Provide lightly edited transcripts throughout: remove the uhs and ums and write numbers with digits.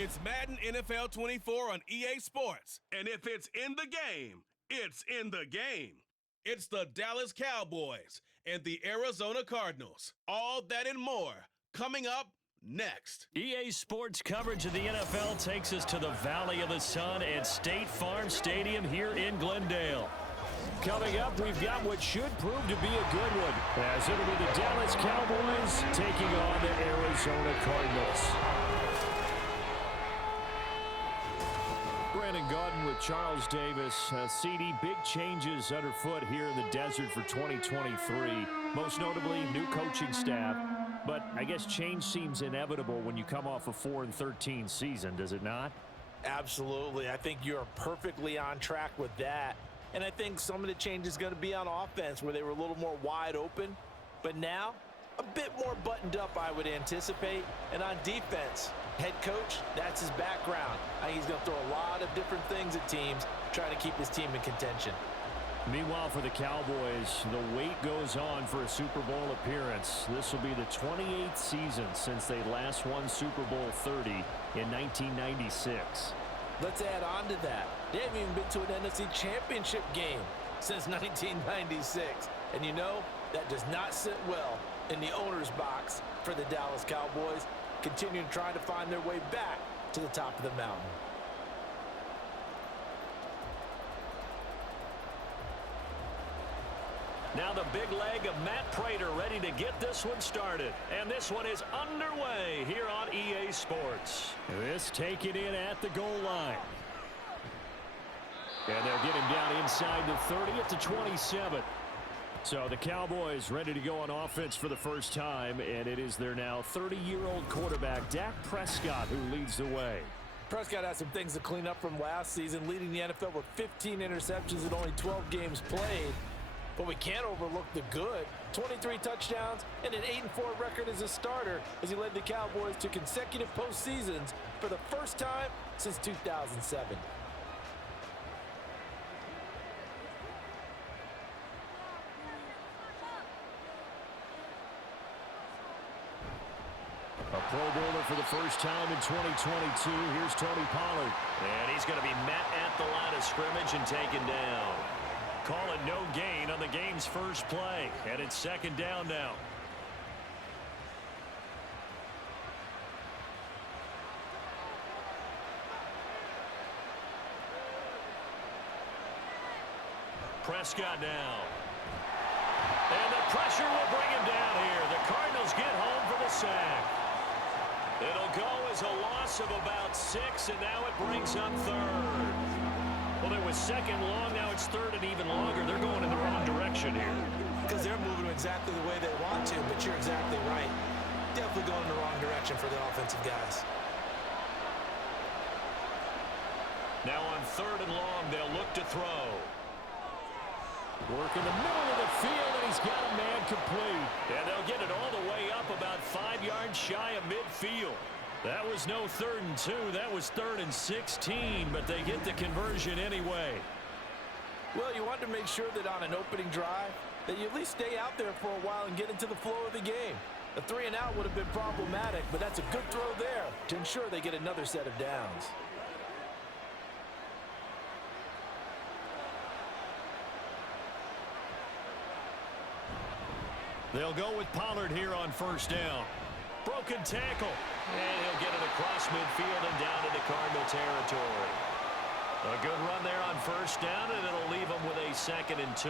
It's Madden NFL 24 on EA Sports. And if it's in the game, it's in the game. It's the Dallas Cowboys and the Arizona Cardinals. All that and more coming up next. EA Sports coverage of the NFL takes us to the Valley of the Sun at State Farm Stadium here in Glendale. Coming up, we've got what should prove to be a good one, as it'll be the Dallas Cowboys taking on the Arizona Cardinals. Brandon Gaudin with Charles Davis. CD, big changes underfoot here in the desert for 2023. Most notably, new coaching staff. But I guess change seems inevitable when you come off a 4-13 season, does it not? Absolutely. I think you're perfectly on track with that. And I think some of the change is going to be on offense where they were a little more wide open. But now, a bit more buttoned up, I would anticipate. And on defense, head coach, that's his background. I think he's going to throw a lot of different things at teams, trying to keep his team in contention. Meanwhile, for the Cowboys, the wait goes on for a Super Bowl appearance. This will be the 28th season since they last won Super Bowl 30 in 1996. Let's add on to that. They haven't even been to an NFC Championship game since 1996. And you know, that does not sit well in the owner's box for the Dallas Cowboys, continuing to try to find their way back to the top of the mountain. Now the big leg of Matt Prater ready to get this one started. And this one is underway here on EA Sports. This taken in at the goal line. And they'll get him down inside the 30 at the 27. So the Cowboys ready to go on offense for the first time, and it is their now 30-year-old quarterback, Dak Prescott, who leads the way. Prescott has some things to clean up from last season, leading the NFL with 15 interceptions in only 12 games played. But we can't overlook the good. 23 touchdowns and an 8-4 record as a starter as he led the Cowboys to consecutive postseasons for the first time since 2007. A Pro Bowler for the first time in 2022. Here's Tony Pollard. And he's going to be met at the line of scrimmage and taken down. Call it no gain on the game's first play. And it's second down now. Prescott now. And the pressure will bring him down here. The Cardinals get home for the sack. It'll go as a loss of about 6, and now it brings up third. Well, it was second long, now it's third and even longer. They're going in the wrong direction here. Because they're moving exactly the way they want to, but you're exactly right. Definitely going in the wrong direction for the offensive guys. Now on third and long, they'll look to throw. Work in the middle of the field, and he's got a man complete. And they'll get it all the way up about 5 yards shy of midfield. That was no 3rd and 2. That was 3rd and 16, but they get the conversion anyway. Well, you want to make sure that on an opening drive that you at least stay out there for a while and get into the flow of the game. A 3-and-out would have been problematic, but that's a good throw there to ensure they get another set of downs. They'll go with Pollard here on first down. Broken tackle. And he'll get it across midfield and down into Cardinal territory. A good run there on first down, and it'll leave them with a 2nd and 2.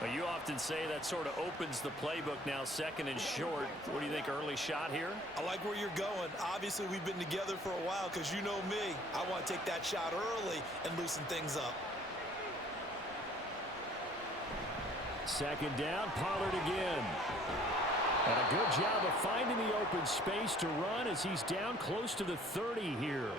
Now, you often say that sort of opens the playbook now, 2nd and short. What do you think, early shot here? I like where you're going. Obviously, we've been together for a while because you know me. I want to take that shot early and loosen things up. 2nd down, Pollard again. And a good job of finding the open space to run as he's down close to the 30 here.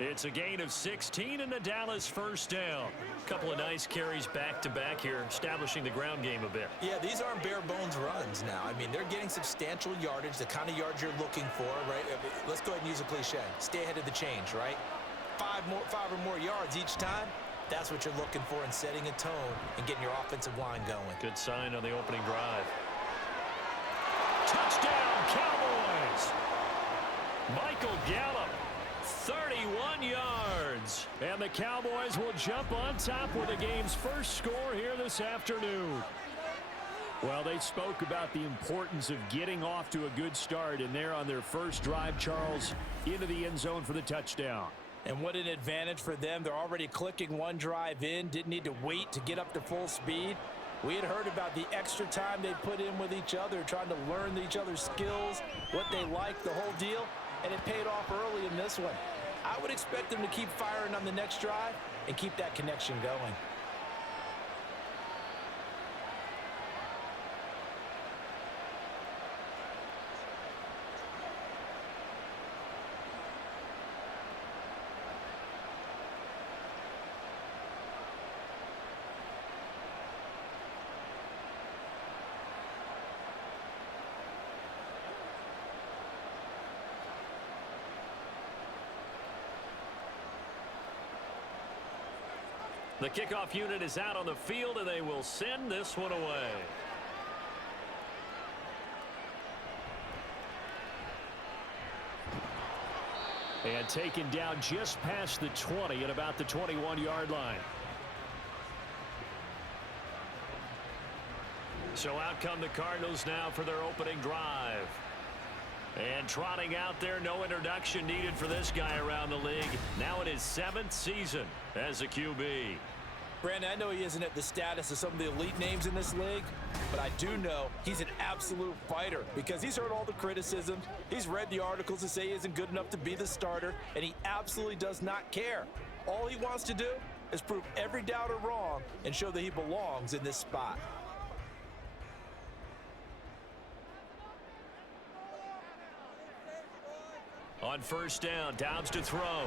It's a gain of 16 and the Dallas first down. A couple of nice carries back-to-back here, establishing the ground game a bit. Yeah, these aren't bare-bones runs now. I mean, they're getting substantial yardage, the kind of yards you're looking for, right? Let's go ahead and use a cliche. Stay ahead of the change, right? 5 or more yards each time. That's what you're looking for in setting a tone and getting your offensive line going. Good sign on the opening drive. Touchdown, Cowboys! Michael Gallup 31 yards. And the Cowboys will jump on top with the game's first score here this afternoon. Well, they spoke about the importance of getting off to a good start, and they're on their first drive, Charles, into the end zone for the touchdown. And what an advantage for them. They're already clicking one drive in, didn't need to wait to get up to full speed. We had heard about the extra time they put in with each other, trying to learn each other's skills, what they like, the whole deal, and it paid off early in this one. I would expect them to keep firing on the next drive and keep that connection going. The kickoff unit is out on the field, and they will send this one away. And taken down just past the 20 at about the 21-yard line. So out come the Cardinals now for their opening drive. And trotting out there, no introduction needed for this guy around the league. Now in his 7th season as a QB. Brandon, I know he isn't at the status of some of the elite names in this league, but I do know he's an absolute fighter because he's heard all the criticisms. He's read the articles that say he isn't good enough to be the starter, and he absolutely does not care. All he wants to do is prove every doubter wrong and show that he belongs in this spot. On first down, Dobbs to throw.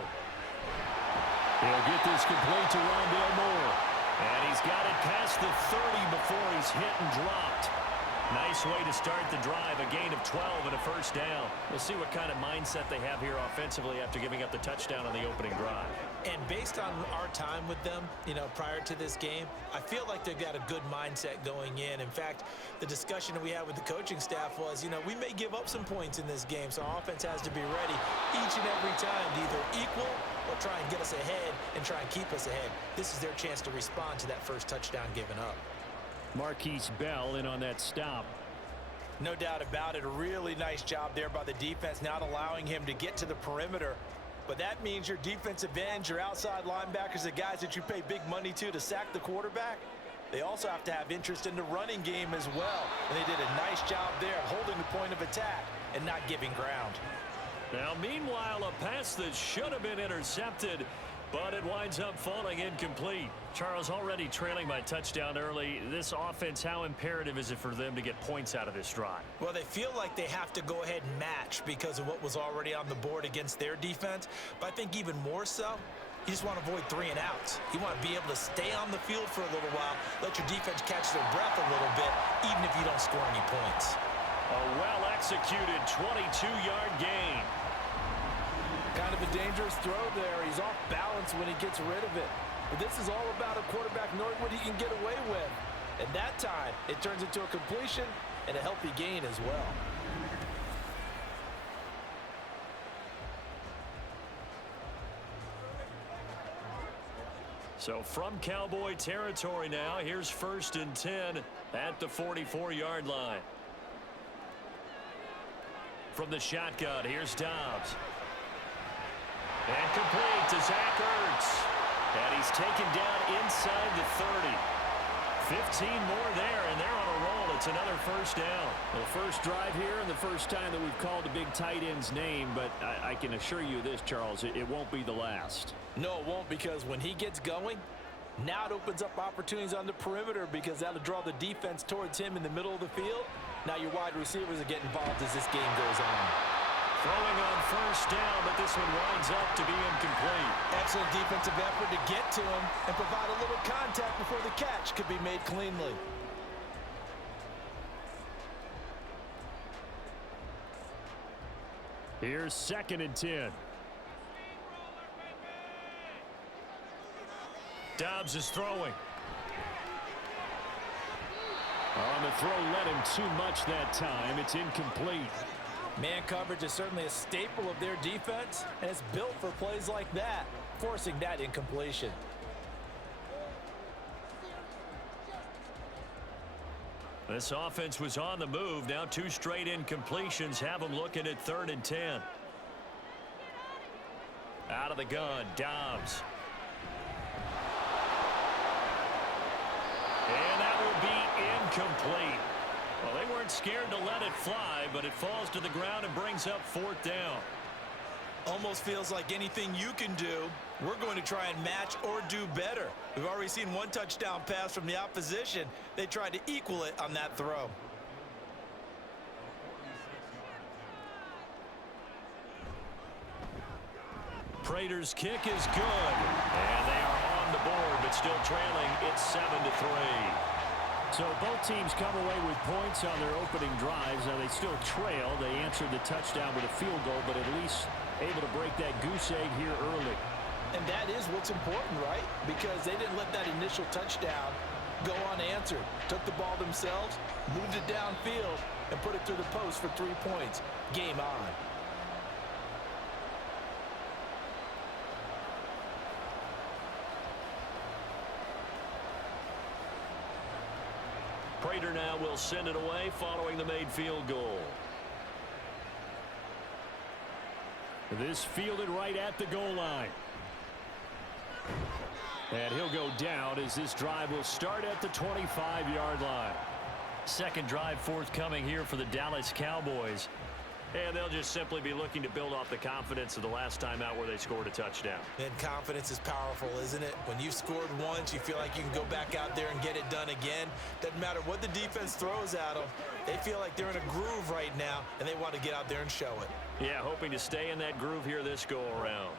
He'll get this complete to Rondale Moore. And he's got it past the 30 before he's hit and dropped. Nice way to start the drive, a gain of 12 and a first down. We'll see what kind of mindset they have here offensively after giving up the touchdown on the opening drive. And based on our time with them, prior to this game, I feel like they've got a good mindset going in. In fact, the discussion that we had with the coaching staff was, we may give up some points in this game, so our offense has to be ready each and every time to either equal or try and get us ahead and try and keep us ahead. This is their chance to respond to that first touchdown given up. Marquise Bell in on that stop. No doubt about it. A really nice job there by the defense, not allowing him to get to the perimeter. But that means your defensive ends, your outside linebackers, the guys that you pay big money to sack the quarterback, they also have to have interest in the running game as well. And they did a nice job there holding the point of attack and not giving ground. Now, meanwhile, a pass that should have been intercepted, but it winds up falling incomplete. Charles, already trailing by touchdown early. This offense, how imperative is it for them to get points out of this drive? Well, they feel like they have to go ahead and match because of what was already on the board against their defense. But I think even more so, you just want to avoid 3 and outs. You want to be able to stay on the field for a little while, let your defense catch their breath a little bit, even if you don't score any points. A well-executed 22-yard gain. Kind of a dangerous throw there. He's off balance when he gets rid of it. But this is all about a quarterback knowing what he can get away with. And that time, it turns into a completion and a healthy gain as well. So from Cowboy territory now, here's 1st and 10 at the 44-yard line. From the shotgun, here's Dobbs. And complete to Zach Ertz. And he's taken down inside the 30. 15 more there, and they're on a roll. It's another first down. The first drive here and the first time that we've called a big tight end's name, but I can assure you this, Charles, it won't be the last. No, it won't, because when he gets going, now it opens up opportunities on the perimeter because that'll draw the defense towards him in the middle of the field. Now your wide receivers are getting involved as this game goes on. Throwing on first down, but this one winds up to be incomplete. Excellent defensive effort to get to him and provide a little contact before the catch could be made cleanly. Here's 2nd and 10. Dobbs is throwing. On the throw, led him too much that time. It's incomplete. Man coverage is certainly a staple of their defense, and it's built for plays like that, forcing that incompletion. This offense was on the move. Now 2 straight incompletions have them looking at 3rd and 10. Out of the gun, Dobbs. And that will be incomplete. Well, they weren't scared to let it fly, but it falls to the ground and brings up 4th down. Almost feels like anything you can do, we're going to try and match or do better. We've already seen 1 touchdown pass from the opposition. They tried to equal it on that throw. Prater's kick is good. And they are on the board, but still trailing. It's 7-3. So both teams come away with points on their opening drives. Now they still trail. They answered the touchdown with a field goal, but at least able to break that goose egg here early. And that is what's important, right? Because they didn't let that initial touchdown go unanswered. Took the ball themselves, moved it downfield, and put it through the post for 3 points. Game on. Prater now will send it away following the made field goal. This fielded right at the goal line. And he'll go down as this drive will start at the 25-yard line. Second drive forthcoming here for the Dallas Cowboys. And they'll just simply be looking to build off the confidence of the last time out where they scored a touchdown. And confidence is powerful, isn't it? When you've scored once, you feel like you can go back out there and get it done again. Doesn't matter what the defense throws at them. They feel like they're in a groove right now, and they want to get out there and show it. Yeah, hoping to stay in that groove here this go-around.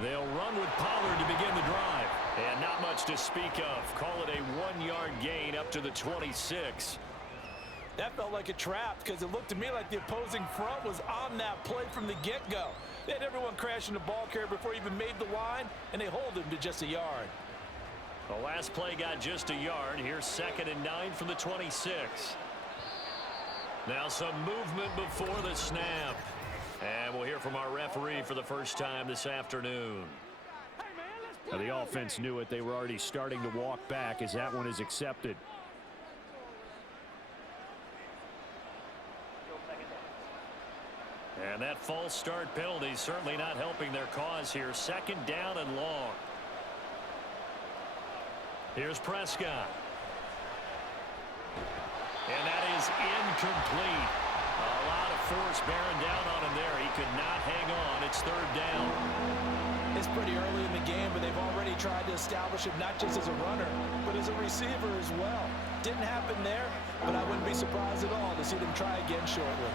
They'll run with Pollard to begin the drive. And not much to speak of. Call it a 1-yard gain up to the 26. That felt like a trap because it looked to me like the opposing front was on that play from the get-go. They had everyone crashing the ball carrier before he even made the line, and they hold him to just a yard. The last play got just a yard. Here's 2nd and 9 from the 26. Now some movement before the snap. And we'll hear from our referee for the first time this afternoon. Now the offense knew it. They were already starting to walk back as that one is accepted. And that false start penalty certainly not helping their cause here. 2nd down and long. Here's Prescott. And that is incomplete. A lot of force bearing down on him there. He could not hang on. It's 3rd down. It's pretty early in the game, but they've already tried to establish him not just as a runner, but as a receiver as well. Didn't happen there, but I wouldn't be surprised at all to see them try again shortly.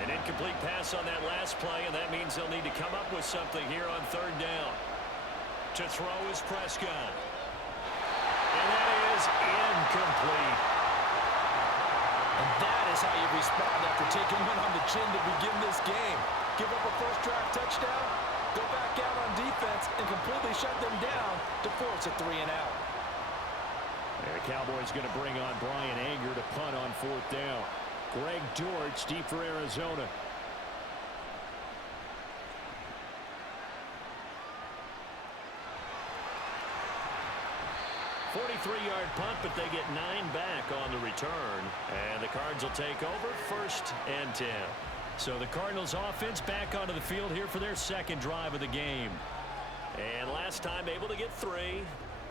An incomplete pass on that last play, and that means they'll need to come up with something here on 3rd down. To throw is Prescott. And that is incomplete. And that is how you respond after taking one on the chin to begin this game. Give up a first-drive touchdown, go back out on defense, and completely shut them down to force a 3-and-out. The Cowboys going to bring on Brian Anger to punt on 4th down. Greg George deep for Arizona. .43-yard punt, but they get 9 back on the return. And the Cards will take over 1st and 10. So the Cardinals offense back onto the field here for their 2nd drive of the game. And last time able to get 3.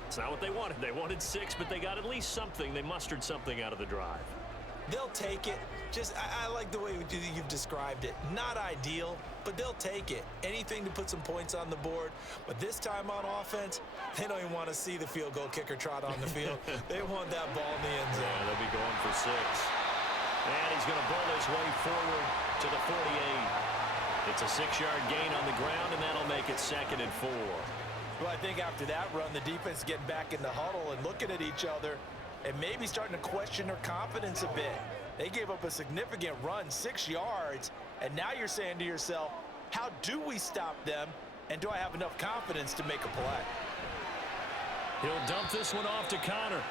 It's not what they wanted. They wanted 6, but they got at least something. They mustered something out of the drive. They'll take it. I like the way you've described it. Not ideal, but they'll take it. Anything to put some points on the board. But this time on offense, they don't even want to see the field goal kicker trot on the field. They want that ball in the end zone. Yeah, they'll be going for 6. And he's going to bowl his way forward to the 48. It's a 6-yard gain on the ground, and that'll make it 2nd and 4. Well, I think after that run, the defense getting back in the huddle and looking at each other and maybe starting to question their confidence a bit. They gave up a significant run, 6 yards, and now you're saying to yourself, how do we stop them, and do I have enough confidence to make a play? He'll dump this one off to Connor.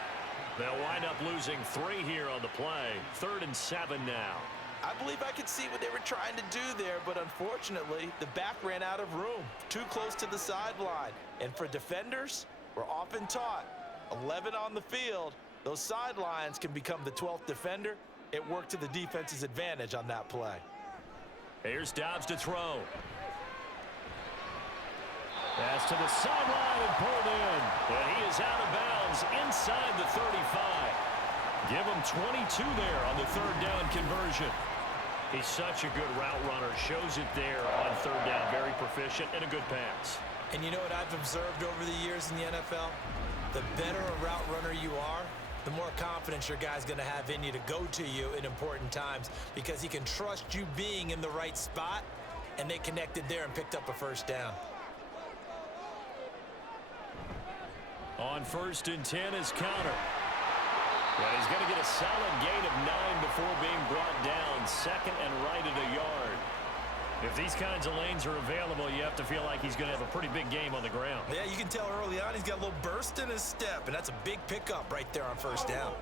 They'll wind up losing 3 here on the play. 3rd and 7 now. I believe I could see what they were trying to do there, but unfortunately, the back ran out of room, too close to the sideline. And for defenders, we're often taught, 11 on the field, those sidelines can become the 12th defender. It worked to the defense's advantage on that play. Here's Dobbs to throw. Pass to the sideline and pulled in. And he is out of bounds inside the 35. Give him 22 there on the 3rd down conversion. He's such a good route runner. Shows it there on 3rd down. Very proficient and a good pass. And you know what I've observed over the years in the NFL? The better a route runner you are, the more confidence your guy's going to have in you to go to you in important times because he can trust you being in the right spot, and they connected there and picked up a 1st down. On 1st and 10 is Connor. And he's going to get a solid gain of 9 before being brought down. 2nd and right at a yard. If these kinds of lanes are available, you have to feel like he's going to have a pretty big game on the ground. Yeah, you can tell early on he's got a little burst in his step, and that's a big pickup right there on 1st down.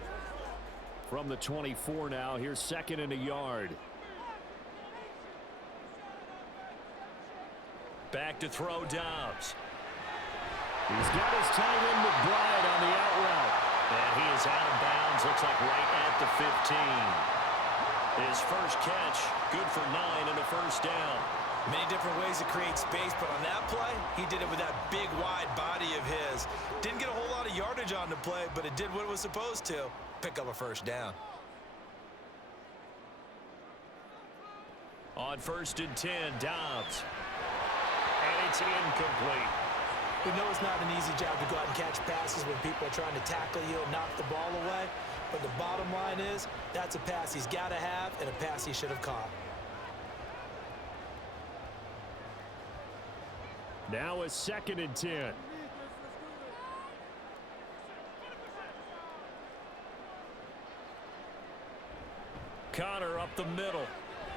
From the 24 now, here's 2nd and a yard. Back to throw Dobbs. He's got his tight end McBride on the out route. And he is out of bounds, looks like right at the 15. His first catch, good for 9 and a 1st down. Many different ways to create space, but on that play, he did it with that big, wide body of his. Didn't get a whole lot of yardage on the play, but it did what it was supposed to, pick up a 1st down. On 1st and 10, Dobbs. And it's incomplete. We know it's not an easy job to go out and catch passes when people are trying to tackle you and knock the ball away. But the bottom line is, that's a pass he's got to have and a pass he should have caught. Now a 2nd and 10. Connor up the middle.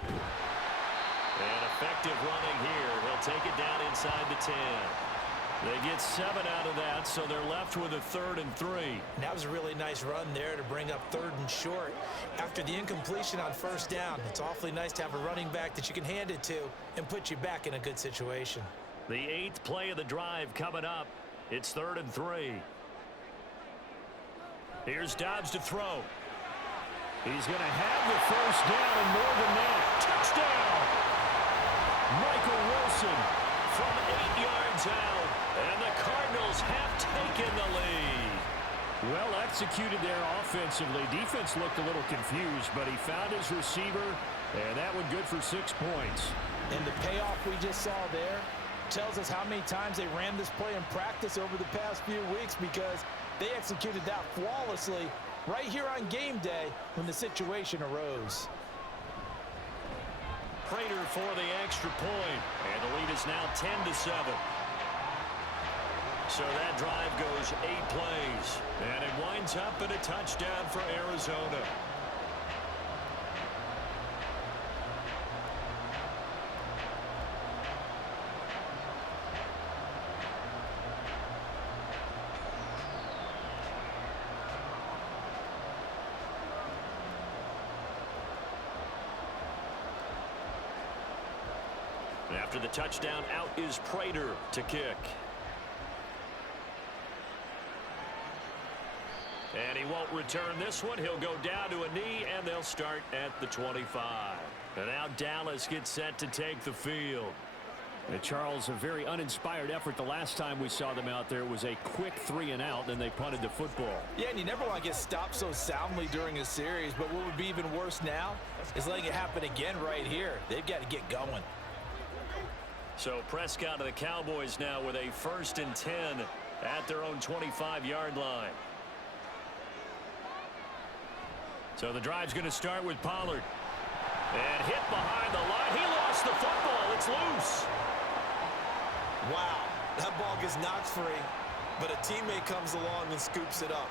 And effective running here. He'll take it down inside the 10. They get 7 out of that, so they're left with a 3rd and 3. And that was a really nice run there to bring up 3rd and short. After the incompletion on 1st down, it's awfully nice to have a running back that you can hand it to and put you back in a good situation. The 8th play of the drive coming up. It's 3rd and 3. Here's Dobbs to throw. He's going to have the 1st down and more than that. Touchdown! Michael Wilson from 8 yards out. And the Cardinals have taken the lead. Well executed there offensively. Defense looked a little confused, but he found his receiver, and that one good for 6 points. And the payoff we just saw there tells us how many times they ran this play in practice over the past few weeks, because they executed that flawlessly right here on game day when the situation arose. Prater for the extra point, and the lead is now 10-7. So that drive goes 8 plays, and it winds up in a touchdown for Arizona. After the touchdown, out is Prater to kick. And he won't return this one. He'll go down to a knee, and they'll start at the 25. And now Dallas gets set to take the field. And Charles, a very uninspired effort. The last time we saw them out there was a quick 3 and out, then they punted the football. Yeah, and you never want to get stopped so soundly during a series, but what would be even worse now is letting it happen again right here. They've got to get going. So Prescott of the Cowboys now with a 1st and 10 at their own 25-yard line. So the drive's going to start with Pollard. And hit behind the line. He lost the football. It's loose. Wow, that ball gets knocked free, but a teammate comes along and scoops it up.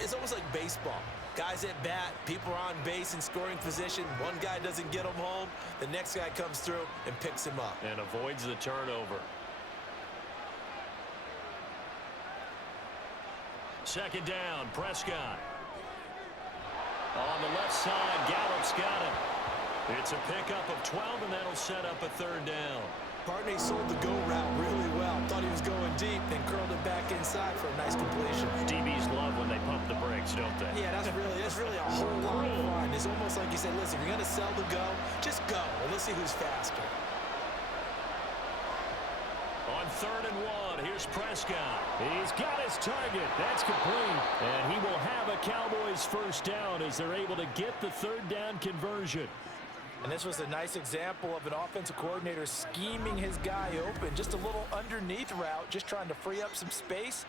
It's almost like baseball. Guys at bat, people are on base in scoring position. One guy doesn't get him home. The next guy comes through and picks him up. And avoids the turnover. Second down, Prescott. On the left side, Gallup's got it. It's a pickup of 12, and that'll set up a third down. Partner sold the go route really well. Thought he was going deep, then curled it back inside for a nice completion. DBs love when they pump the brakes, don't they? Yeah, that's really a whole lot of fun. It's almost like you said, listen, if you're going to sell the go, just go. And let's see who's faster. On 3rd and 1, here's Prescott. He's got his target. That's complete. And he will have a Cowboys first down as they're able to get the third down conversion. And this was a nice example of an offensive coordinator scheming his guy open. Just a little underneath route, just trying to free up some space,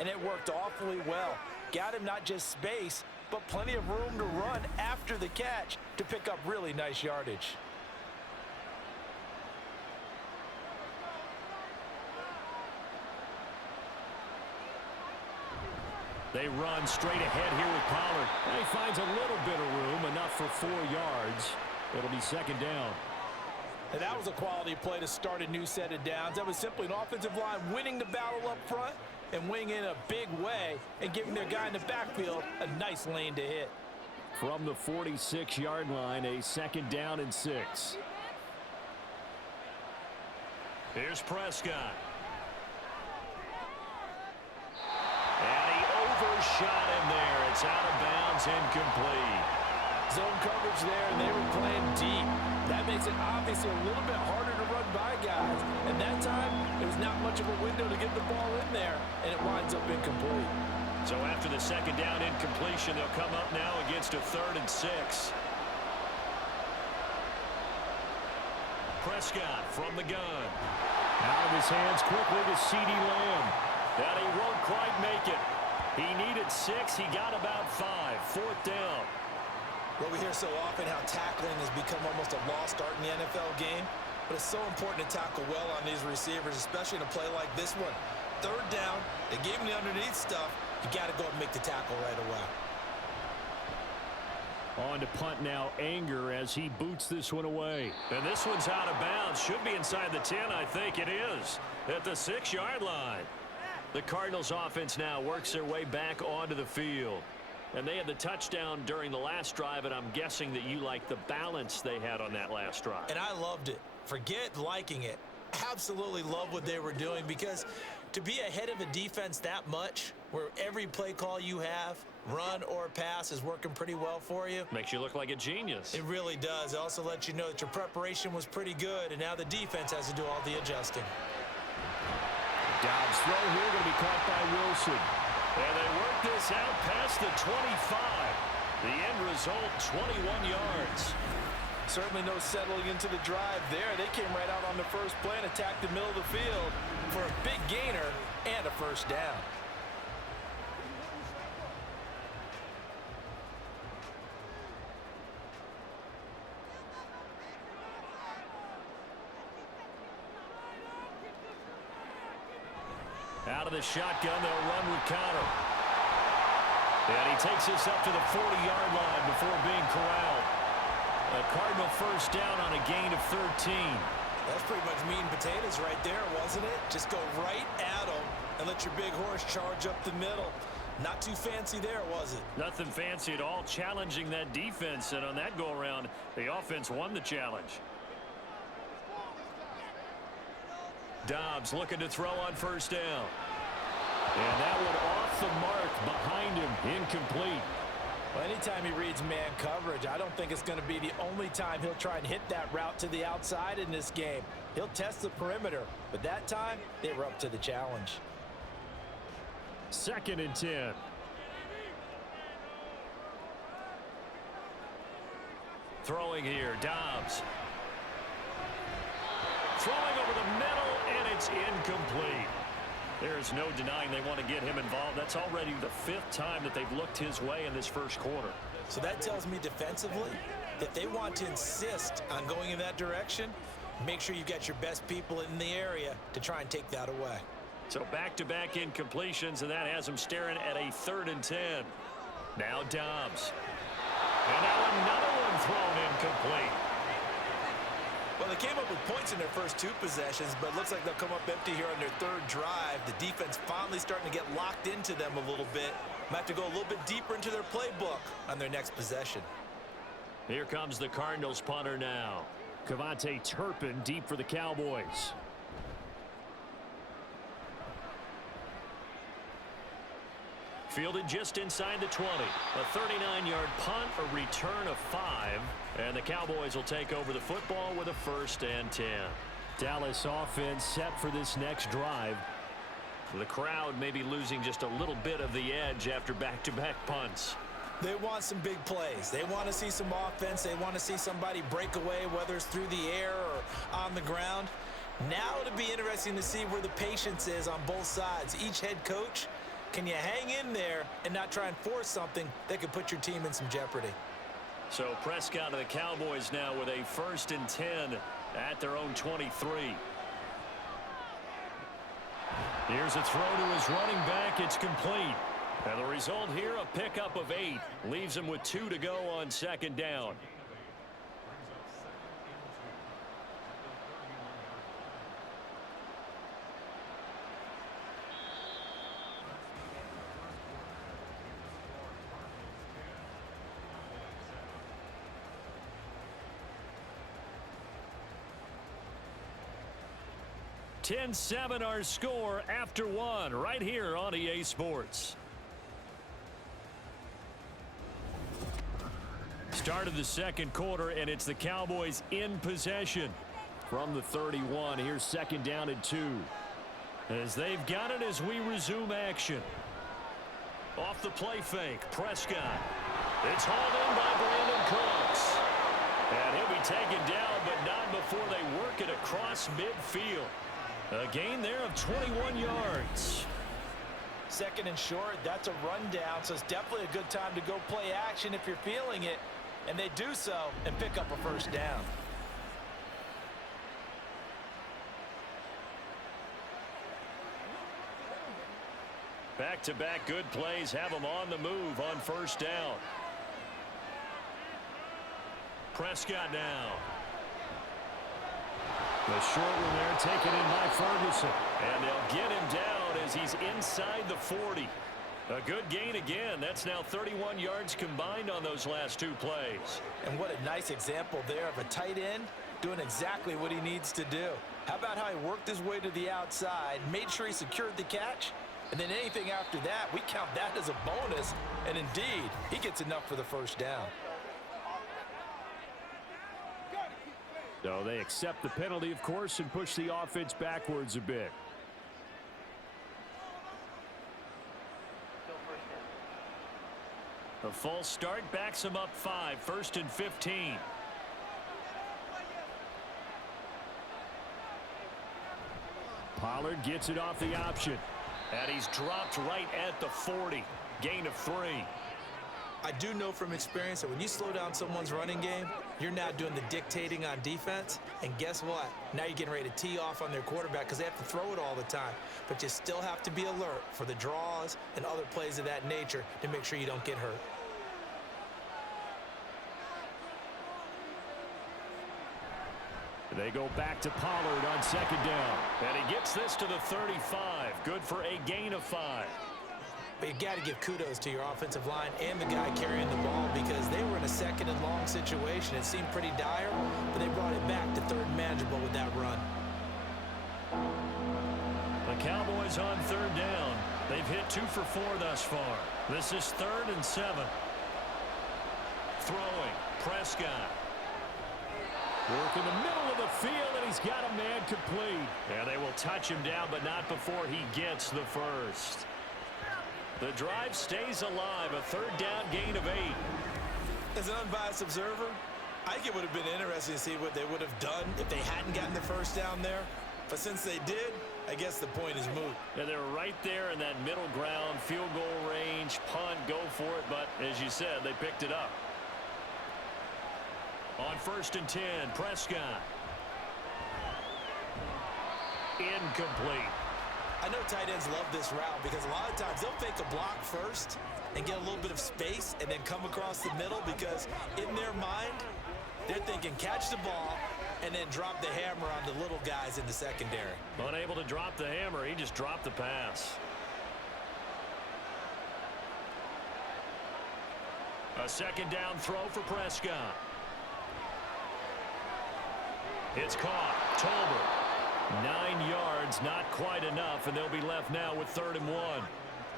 and it worked awfully well. Got him not just space, but plenty of room to run after the catch to pick up really nice yardage. They run straight ahead here with Pollard. And he finds a little bit of room, enough for 4 yards. It'll be second down. And that was a quality play to start a new set of downs. That was simply an offensive line winning the battle up front and winning in a big way and giving their guy in the backfield a nice lane to hit. From the 46-yard line, a second down and 6. Here's Prescott. And he overshot him there. It's out of bounds, incomplete. Zone coverage there, and they were playing deep. That makes it obviously a little bit harder to run by guys. And that time, there was not much of a window to get the ball in there, and it winds up incomplete. So after the second down incompletion, they'll come up now against a 3rd and 6. Prescott from the gun. Out of his hands quickly to CeeDee Lamb. And he won't quite make it. He needed 6. He got about 5. 4th down. Well, we hear so often how tackling has become almost a lost art in the NFL game, but it's so important to tackle well on these receivers, especially in a play like this one. 3rd down, they gave him the underneath stuff. You got to go and make the tackle right away. On to punt now, Anger as he boots this one away. And this one's out of bounds. Should be inside the 10, I think it is. At the 6-yard line. The Cardinals offense now works their way back onto the field. And they had the touchdown during the last drive, and I'm guessing that you like the balance they had on that last drive. And I loved it. Forget liking it. Absolutely love what they were doing, because to be ahead of a defense that much, where every play call you have, run or pass, is working pretty well for you. Makes you look like a genius. It really does. It also lets you know that your preparation was pretty good, and now the defense has to do all the adjusting. Dobbs throw here going to be caught by Wilson. And they work this out past the 25. The end result, 21 yards. Certainly no settling into the drive there. They came right out on the first play and attacked the middle of the field for a big gainer and a first down. Out of the shotgun, they'll run with Conner. And he takes this up to the 40-yard line before being corralled. A Cardinal first down on a gain of 13. That's pretty much meat and potatoes right there, wasn't it? Just go right at them and let your big horse charge up the middle. Not too fancy there, was it? Nothing fancy at all, challenging that defense. And on that go-around, the offense won the challenge. Dobbs looking to throw on first down. And that one off the mark behind him, incomplete. Well, anytime he reads man coverage, I don't think it's going to be the only time he'll try and hit that route to the outside in this game. He'll test the perimeter, but that time, they were up to the challenge. 2nd and 10. Throwing here, Dobbs. Throwing over the middle, and it's incomplete. There's no denying they want to get him involved. That's already the 5th time that they've looked his way in this first quarter. So that tells me defensively that they want to insist on going in that direction. Make sure you got your best people in the area to try and take that away. So back-to-back incompletions, and that has them staring at a 3rd and 10. Now Dobbs. And now another one thrown incomplete. Well, they came up with points in their first 2 possessions, but it looks like they'll come up empty here on their 3rd drive. The defense finally starting to get locked into them a little bit. Might have to go a little bit deeper into their playbook on their next possession. Here comes the Cardinals punter now. Cavante Turpin deep for the Cowboys. Fielded just inside the 20. A 39-yard punt, a return of 5. And the Cowboys will take over the football with a 1st and 10. Dallas offense set for this next drive. The crowd may be losing just a little bit of the edge after back-to-back punts. They want some big plays. They want to see some offense. They want to see somebody break away, whether it's through the air or on the ground. Now it'll be interesting to see where the patience is on both sides. Each head coach, can you hang in there and not try and force something that could put your team in some jeopardy? So Prescott of the Cowboys now with a 1st and 10 at their own 23. Here's a throw to his running back. It's complete. And the result here, a pickup of 8. Leaves him with 2 to go on 2nd down. (10-7) our score after 1 right here on EA Sports. Start of the 2nd quarter, and it's the Cowboys in possession. From the 31, here's 2nd down and 2. As they've got it as we resume action. Off the play fake, Prescott. It's hauled in by Brandon Cooks. And he'll be taken down, but not before they work it across midfield. A gain there of 21 yards. 2nd and short, that's a rundown, so it's definitely a good time to go play action if you're feeling it. And they do so and pick up a 1st down. Back-to-back good plays have them on the move on 1st down. Prescott now. The short one there taken in by Ferguson. And they'll get him down as he's inside the 40. A good gain again. That's now 31 yards combined on those last 2 plays. And what a nice example there of a tight end doing exactly what he needs to do. How about how he worked his way to the outside, made sure he secured the catch, and then anything after that, we count that as a bonus. And indeed, he gets enough for the 1st down. So they accept the penalty, of course, and push the offense backwards a bit. A false start backs him up 5, 1st and 15. Pollard gets it off the option. And he's dropped right at the 40. Gain of 3. I do know from experience that when you slow down someone's running game, you're now doing the dictating on defense. And guess what? Now you're getting ready to tee off on their quarterback because they have to throw it all the time. But you still have to be alert for the draws and other plays of that nature to make sure you don't get hurt. They go back to Pollard on 2nd down. And he gets this to the 35. Good for a gain of 5. But you got to give kudos to your offensive line and the guy carrying the ball because they were in a 2nd and long situation. It seemed pretty dire, but they brought it back to 3rd and manageable with that run. The Cowboys on 3rd down. They've hit 2 for 4 thus far. This is 3rd and 7. Throwing, Prescott. Work in the middle of the field, and he's got a man complete. And they will touch him down, but not before he gets the 1st. The drive stays alive. A 3rd down gain of 8. As an unbiased observer, I think it would have been interesting to see what they would have done if they hadn't gotten the 1st down there. But since they did, I guess the point is moot. Yeah, they're right there in that middle ground, field goal range, punt, go for it. But as you said, they picked it up. On 1st and 10, Prescott. Incomplete. I know tight ends love this route because a lot of times they'll fake a block first and get a little bit of space and then come across the middle because in their mind, they're thinking catch the ball, and then drop the hammer on the little guys in the secondary. Unable to drop the hammer, he just dropped the pass. A second down throw for Prescott. It's caught. Tolbert. 9 yards, not quite enough, and they'll be left now with 3rd and 1.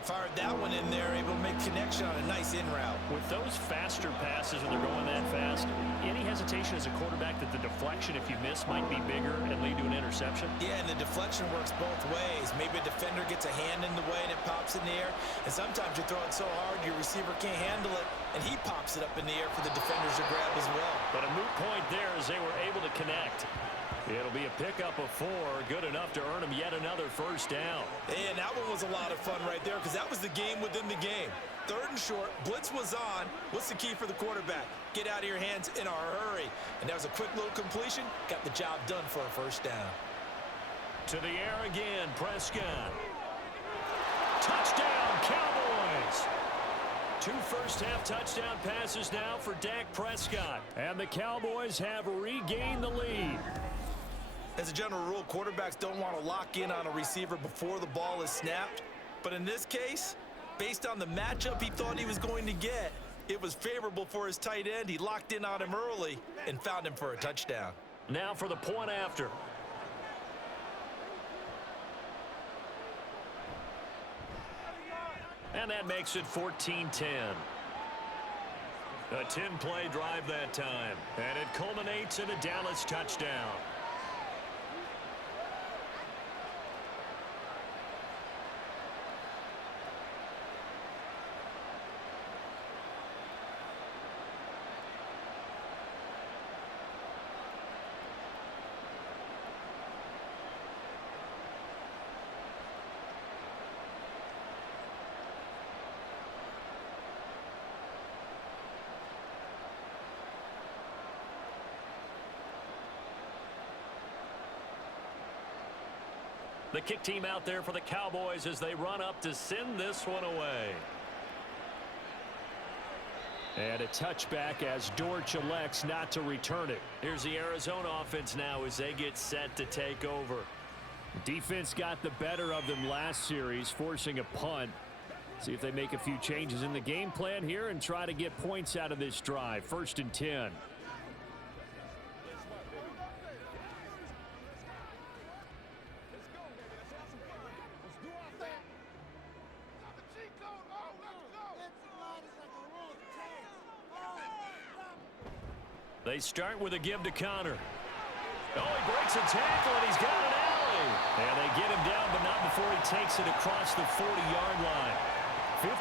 Fired that one in there, able to make connection on a nice in route. With those faster passes when they're going that fast, any hesitation as a quarterback that the deflection, if you miss, might be bigger and lead to an interception? Yeah, and the deflection works both ways. Maybe a defender gets a hand in the way and it pops in the air. And sometimes you throw it so hard your receiver can't handle it, and he pops it up in the air for the defenders to grab as well. But a moot point there as they were able to connect. It'll be a pickup of 4, good enough to earn him yet another first down. And that one was a lot of fun right there because that was the game within the game. 3rd and short, blitz was on. What's the key for the quarterback? Get out of your hands in a hurry. And that was a quick little completion, got the job done for a first down. To the air again, Prescott. Touchdown, Cowboys! 2 first-half touchdown passes now for Dak Prescott. And the Cowboys have regained the lead. As a general rule, quarterbacks don't want to lock in on a receiver before the ball is snapped. But in this case, based on the matchup he thought he was going to get, it was favorable for his tight end. He locked in on him early and found him for a touchdown. Now for the point after. And that makes it 14-10. A 10-play drive that time. And it culminates in a Dallas touchdown. The kick team out there for the Cowboys as they run up to send this one away. And a touchback as Dortch elects not to return it. Here's the Arizona offense now as they get set to take over. Defense got the better of them last series, forcing a punt. See if they make a few changes in the game plan here and try to get points out of this drive. 1st and 10. They start with a give to Connor. Oh, he breaks a tackle, and he's got an alley. And they get him down, but not before he takes it across the 40-yard line.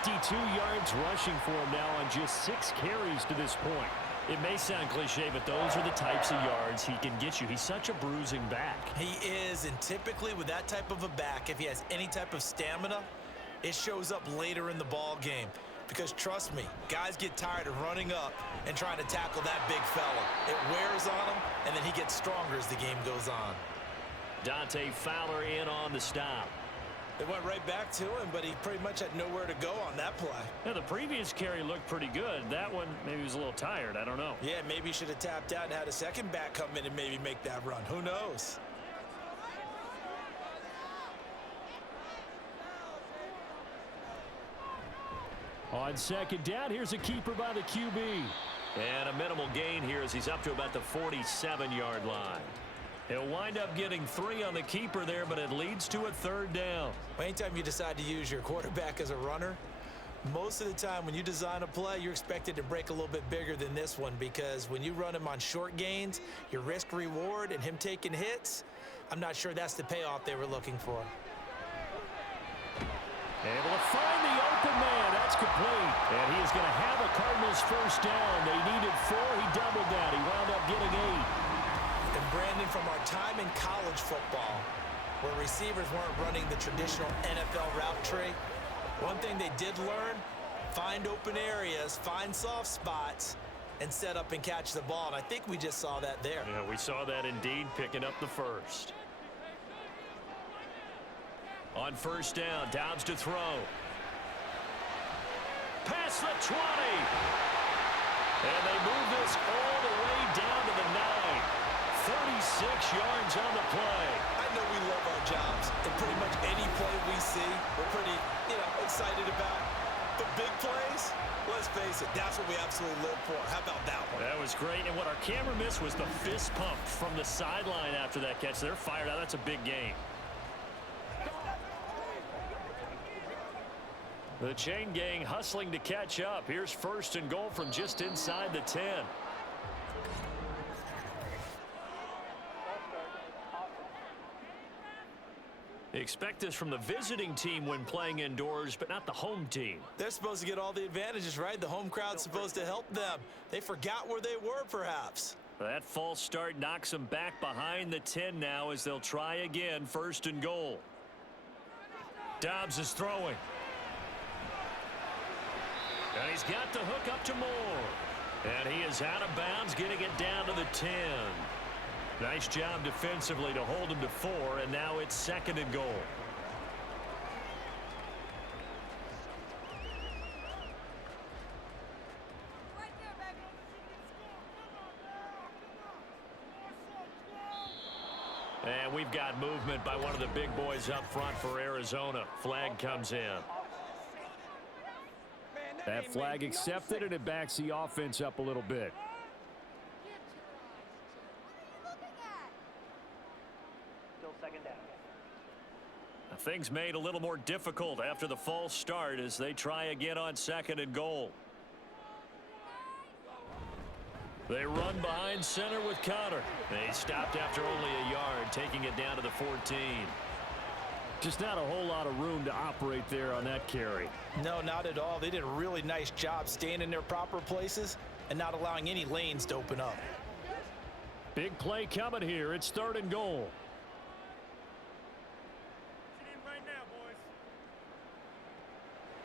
52 yards rushing for him now on just 6 carries to this point. It may sound cliche, but those are the types of yards he can get you. He's such a bruising back. He is, and typically with that type of a back, if he has any type of stamina, it shows up later in the ball game. Because trust me, guys get tired of running up and trying to tackle that big fella. It wears on him, and then he gets stronger as the game goes on. Dante Fowler in on the stop. They went right back to him, but he pretty much had nowhere to go on that play. Now, the previous carry looked pretty good. That one, maybe he was a little tired. I don't know. Yeah, maybe he should have tapped out and had a second back come in and maybe make that run. Who knows? On second down, here's a keeper by the QB. And a minimal gain here as he's up to about the 47-yard line. He'll wind up getting 3 on the keeper there, but it leads to a 3rd down. Anytime you decide to use your quarterback as a runner, most of the time when you design a play, you're expected to break a little bit bigger than this one because when you run him on short gains, your risk-reward and him taking hits, I'm not sure that's the payoff they were looking for. Able to find the open man. That's complete. And he is going to have a Cardinals first down. They needed 4. He doubled that. He wound up getting 8. And Brandon, from our time in college football, where receivers weren't running the traditional NFL route tree, one thing they did learn, find open areas, find soft spots, and set up and catch the ball. And I think we just saw that there. Yeah, we saw that indeed, picking up the first. On first down, Dobbs to throw. Past the 20. And they move this all the way down to the 9. 36 yards on the play. I know we love our jobs, and pretty much any play we see, we're pretty, excited about. But big plays, let's face it, that's what we absolutely live for. How about that one? That was great, and what our camera missed was the fist pump from the sideline after that catch. They're fired out. That's a big game. The chain gang hustling to catch up. Here's 1st and goal from just inside the 10. Expect this from the visiting team when playing indoors, but not the home team. They're supposed to get all the advantages, right? The home crowd's supposed to help them. They forgot where they were, perhaps. That false start knocks them back behind the 10 now as they'll try again. 1st and goal. Dobbs is throwing. And he's got the hook up to Moore. And he is out of bounds, getting it down to the 10. Nice job defensively to hold him to 4, and now it's 2nd and goal. And we've got movement by one of the big boys up front for Arizona. Flag comes in. That flag accepted, and it backs the offense up a little bit. Things made a little more difficult after the false start as they try again on 2nd and goal. They run behind center with Connor. They stopped after only a yard, taking it down to the 14. Just not a whole lot of room to operate there on that carry. No, not at all. They did a really nice job staying in their proper places and not allowing any lanes to open up. Big play coming here. It's 3rd and goal.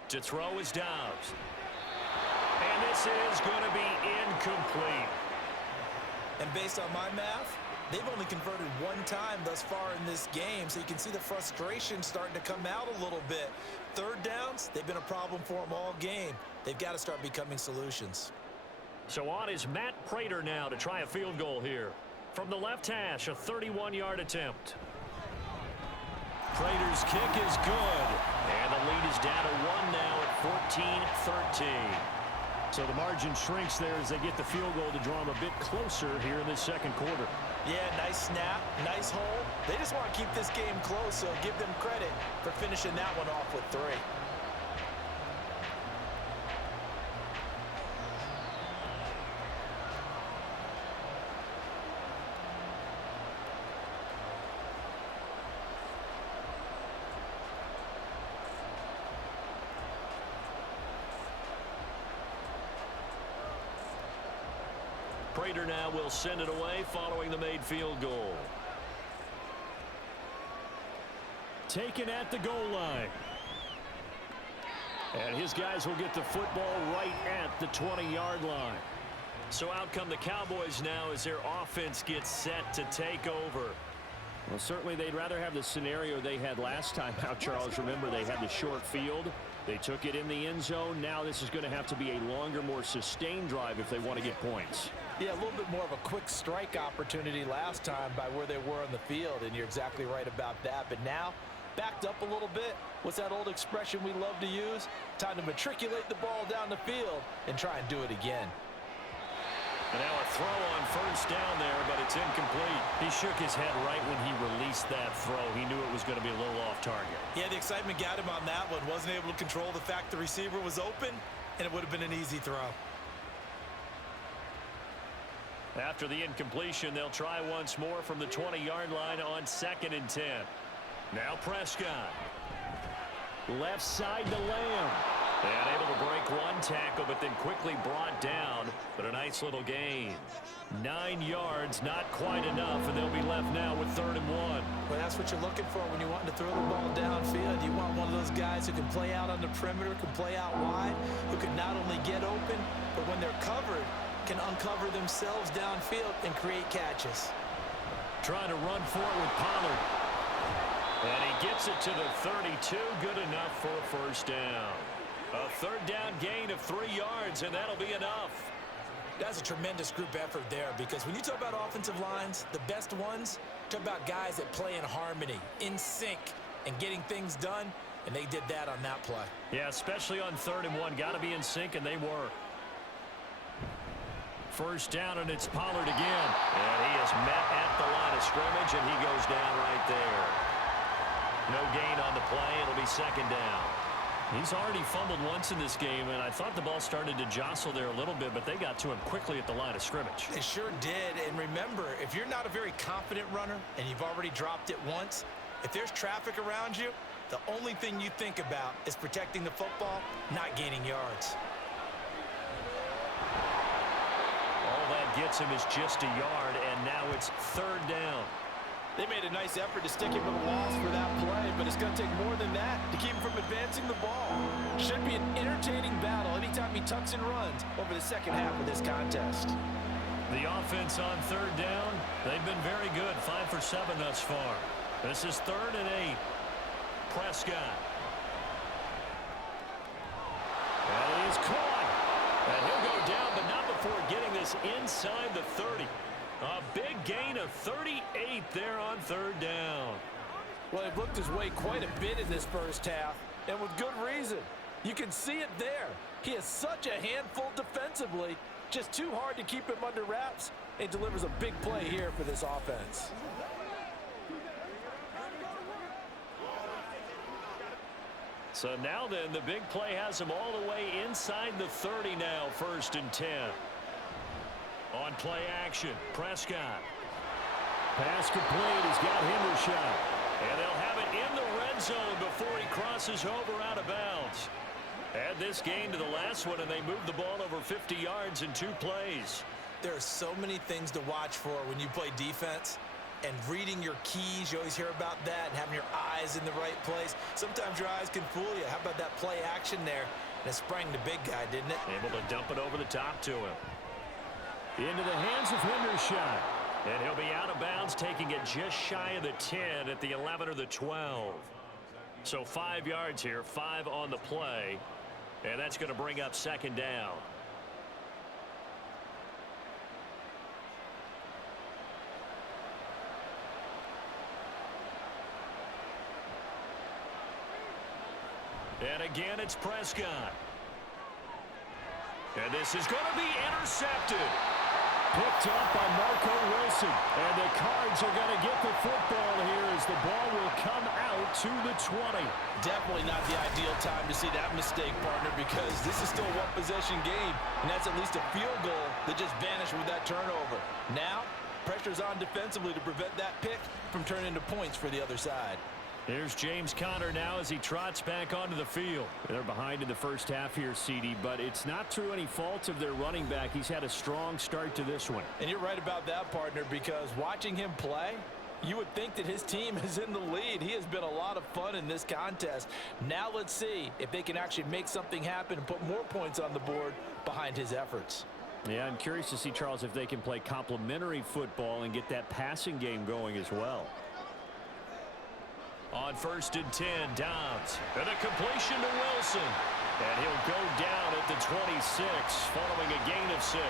To throw is Dobbs. And this is going to be incomplete. And based on my math, they've only converted 1 time thus far in this game, so you can see the frustration starting to come out a little bit. 3rd downs, they've been a problem for them all game. They've got to start becoming solutions. So on is Matt Prater now to try a field goal here. From the left hash, a 31-yard attempt. Prater's kick is good. And the lead is down to 1 now at 14-13. So the margin shrinks there as they get the field goal to draw them a bit closer here in the 2nd quarter. Yeah, nice snap, nice hole. They just want to keep this game close, so give them credit for finishing that one off with 3. Prater now will send it away following the made field goal. Taken at the goal line. And his guys will get the football right at the 20-yard line. So out come the Cowboys now as their offense gets set to take over. Well, certainly they'd rather have the scenario they had last time out, Charles. Remember, they had the short field. They took it in the end zone. Now this is going to have to be a longer, more sustained drive if they want to get points. Yeah, a little bit more of a quick strike opportunity last time by where they were on the field, and you're exactly right about that. But now, backed up a little bit. What's that old expression we love to use? Time to matriculate the ball down the field and try and do it again. And now a throw on 1st down there, but it's incomplete. He shook his head right when he released that throw. He knew it was going to be a little off target. Yeah, the excitement got him on that one. Wasn't able to control the fact the receiver was open, and it would have been an easy throw. After the incompletion, they'll try once more from the 20-yard line on 2nd and 10. Now Prescott. Left side to Lamb. And able to break 1 tackle, but then quickly brought down. But a nice little gain. 9 yards, not quite enough, and they'll be left now with 3rd and 1. Well, that's what you're looking for when you want to throw the ball downfield. You want one of those guys who can play out on the perimeter, can play out wide, who can not only get open, but when they're covered, can uncover themselves downfield and create catches. Trying to run for it with Pollard. And he gets it to the 32. Good enough for a 1st down. A 3rd down gain of 3 yards, and that'll be enough. That's a tremendous group effort there, because when you talk about offensive lines, the best ones, talk about guys that play in harmony, in sync, and getting things done, and they did that on that play. Yeah, especially on 3rd and 1. Got to be in sync, and they were. First down, and it's Pollard again. And he is met at the line of scrimmage, and he goes down right there. No gain on the play. It'll be 2nd down. He's already fumbled once in this game, and I thought the ball started to jostle there a little bit, but they got to him quickly at the line of scrimmage. They sure did. And remember, if you're not a very confident runner and you've already dropped it once, if there's traffic around you, the only thing you think about is protecting the football, not gaining yards. All that gets him is just a yard, and now it's 3rd down. They made a nice effort to stick him with a loss for that play, but it's going to take more than that to keep him from advancing the ball. Should be an entertaining battle anytime he tucks and runs over the second half of this contest. The offense on 3rd down, they've been very good, 5 for 7 thus far. This is 3rd and 8. Prescott. And he is caught. And he'll go down, but not before getting this inside the 30. A big gain of 38 there on 3rd down. Well, they've looked his way quite a bit in this first half, and with good reason. You can see it there. He is such a handful defensively, just too hard to keep him under wraps, and delivers a big play here for this offense. So now then, the big play has him all the way inside the 30 now, 1st and 10. On play action, Prescott. Pass complete. He's got Hendershot. And they'll have it in the red zone before he crosses over out of bounds. Add this gain to the last one, and they move the ball over 50 yards in 2 plays. There are so many things to watch for when you play defense. And reading your keys, you always hear about that, and having your eyes in the right place. Sometimes your eyes can fool you. How about that play action there? And it sprang the big guy, didn't it? Able to dump it over the top to him. Into the hands of Hendershot. And he'll be out of bounds, taking it just shy of the 10 at the 11 or the 12. So 5 yards here, 5 on the play. And that's going to bring up 2nd down. And again, it's Prescott. And this is going to be intercepted. Picked up by Marco Wilson. And the Cards are going to get the football here as the ball will come out to the 20. Definitely not the ideal time to see that mistake, partner, because this is still a one-possession game, and that's at least a field goal that just vanished with that turnover. Now, pressure's on defensively to prevent that pick from turning into points for the other side. Here's James Conner now as he trots back onto the field. They're behind in the first half here, CD, but it's not through any fault of their running back. He's had a strong start to this one. And you're right about that, partner, because watching him play, you would think that his team is in the lead. He has been a lot of fun in this contest. Now let's see if they can actually make something happen and put more points on the board behind his efforts. Yeah, I'm curious to see, Charles, if they can play complementary football and get that passing game going as well. On 1st and 10, Dobbs. And a completion to Wilson. And he'll go down at the 26 following a gain of 6.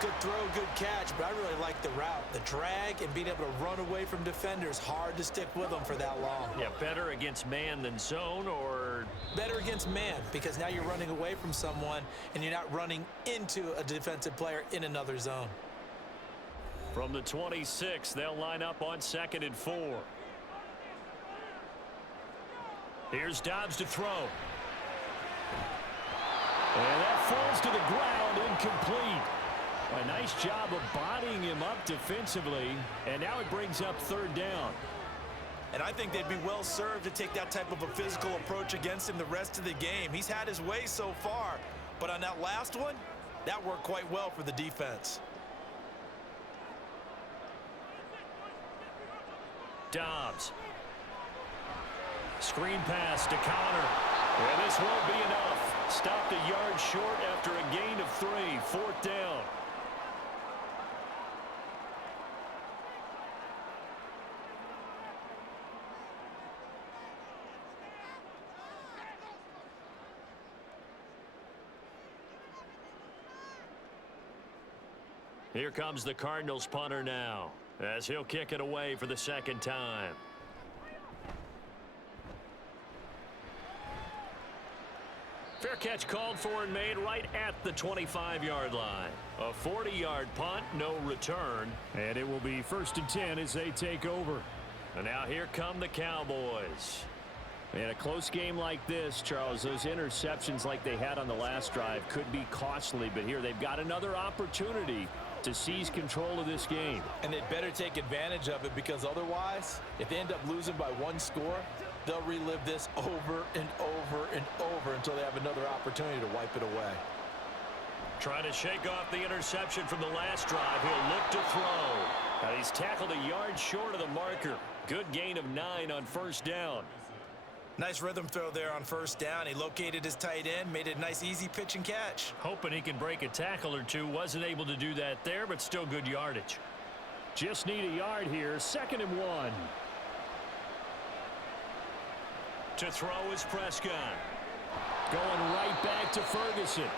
Good throw, good catch, but I really like the route. The drag and being able to run away from defenders, hard to stick with them for that long. Yeah, better against man than zone, or? Better against man, because now you're running away from someone and you're not running into a defensive player in another zone. From the 26, they'll line up on 2nd and 4. Here's Dobbs to throw. And that falls to the ground, incomplete. A nice job of bodying him up defensively, and now it brings up 3rd down. And I think they'd be well served to take that type of a physical approach against him the rest of the game. He's had his way so far, but on that last one, that worked quite well for the defense. Dobbs. Screen pass to Conner. And this won't be enough. Stopped a yard short after a gain of 3. 4th down. Here comes the Cardinals punter now, as he'll kick it away for the second time. Fair catch called for and made right at the 25-yard line. A 40-yard punt, no return. And it will be 1st and 10 as they take over. And now here come the Cowboys. In a close game like this, Charles, those interceptions like they had on the last drive could be costly. But here they've got another opportunity to seize control of this game. And they'd better take advantage of it, because otherwise, if they end up losing by 1 score, they'll relive this over and over and over until they have another opportunity to wipe it away. Trying to shake off the interception from the last drive. He'll look to throw. Now he's tackled a yard short of the marker. Good gain of 9 on 1st down. Nice rhythm throw there on 1st down. He located his tight end, made it a nice, easy pitch and catch. Hoping he can break a tackle or two. Wasn't able to do that there, but still good yardage. Just need a yard here. 2nd and 1. To throw is Prescott. Going right back to Ferguson.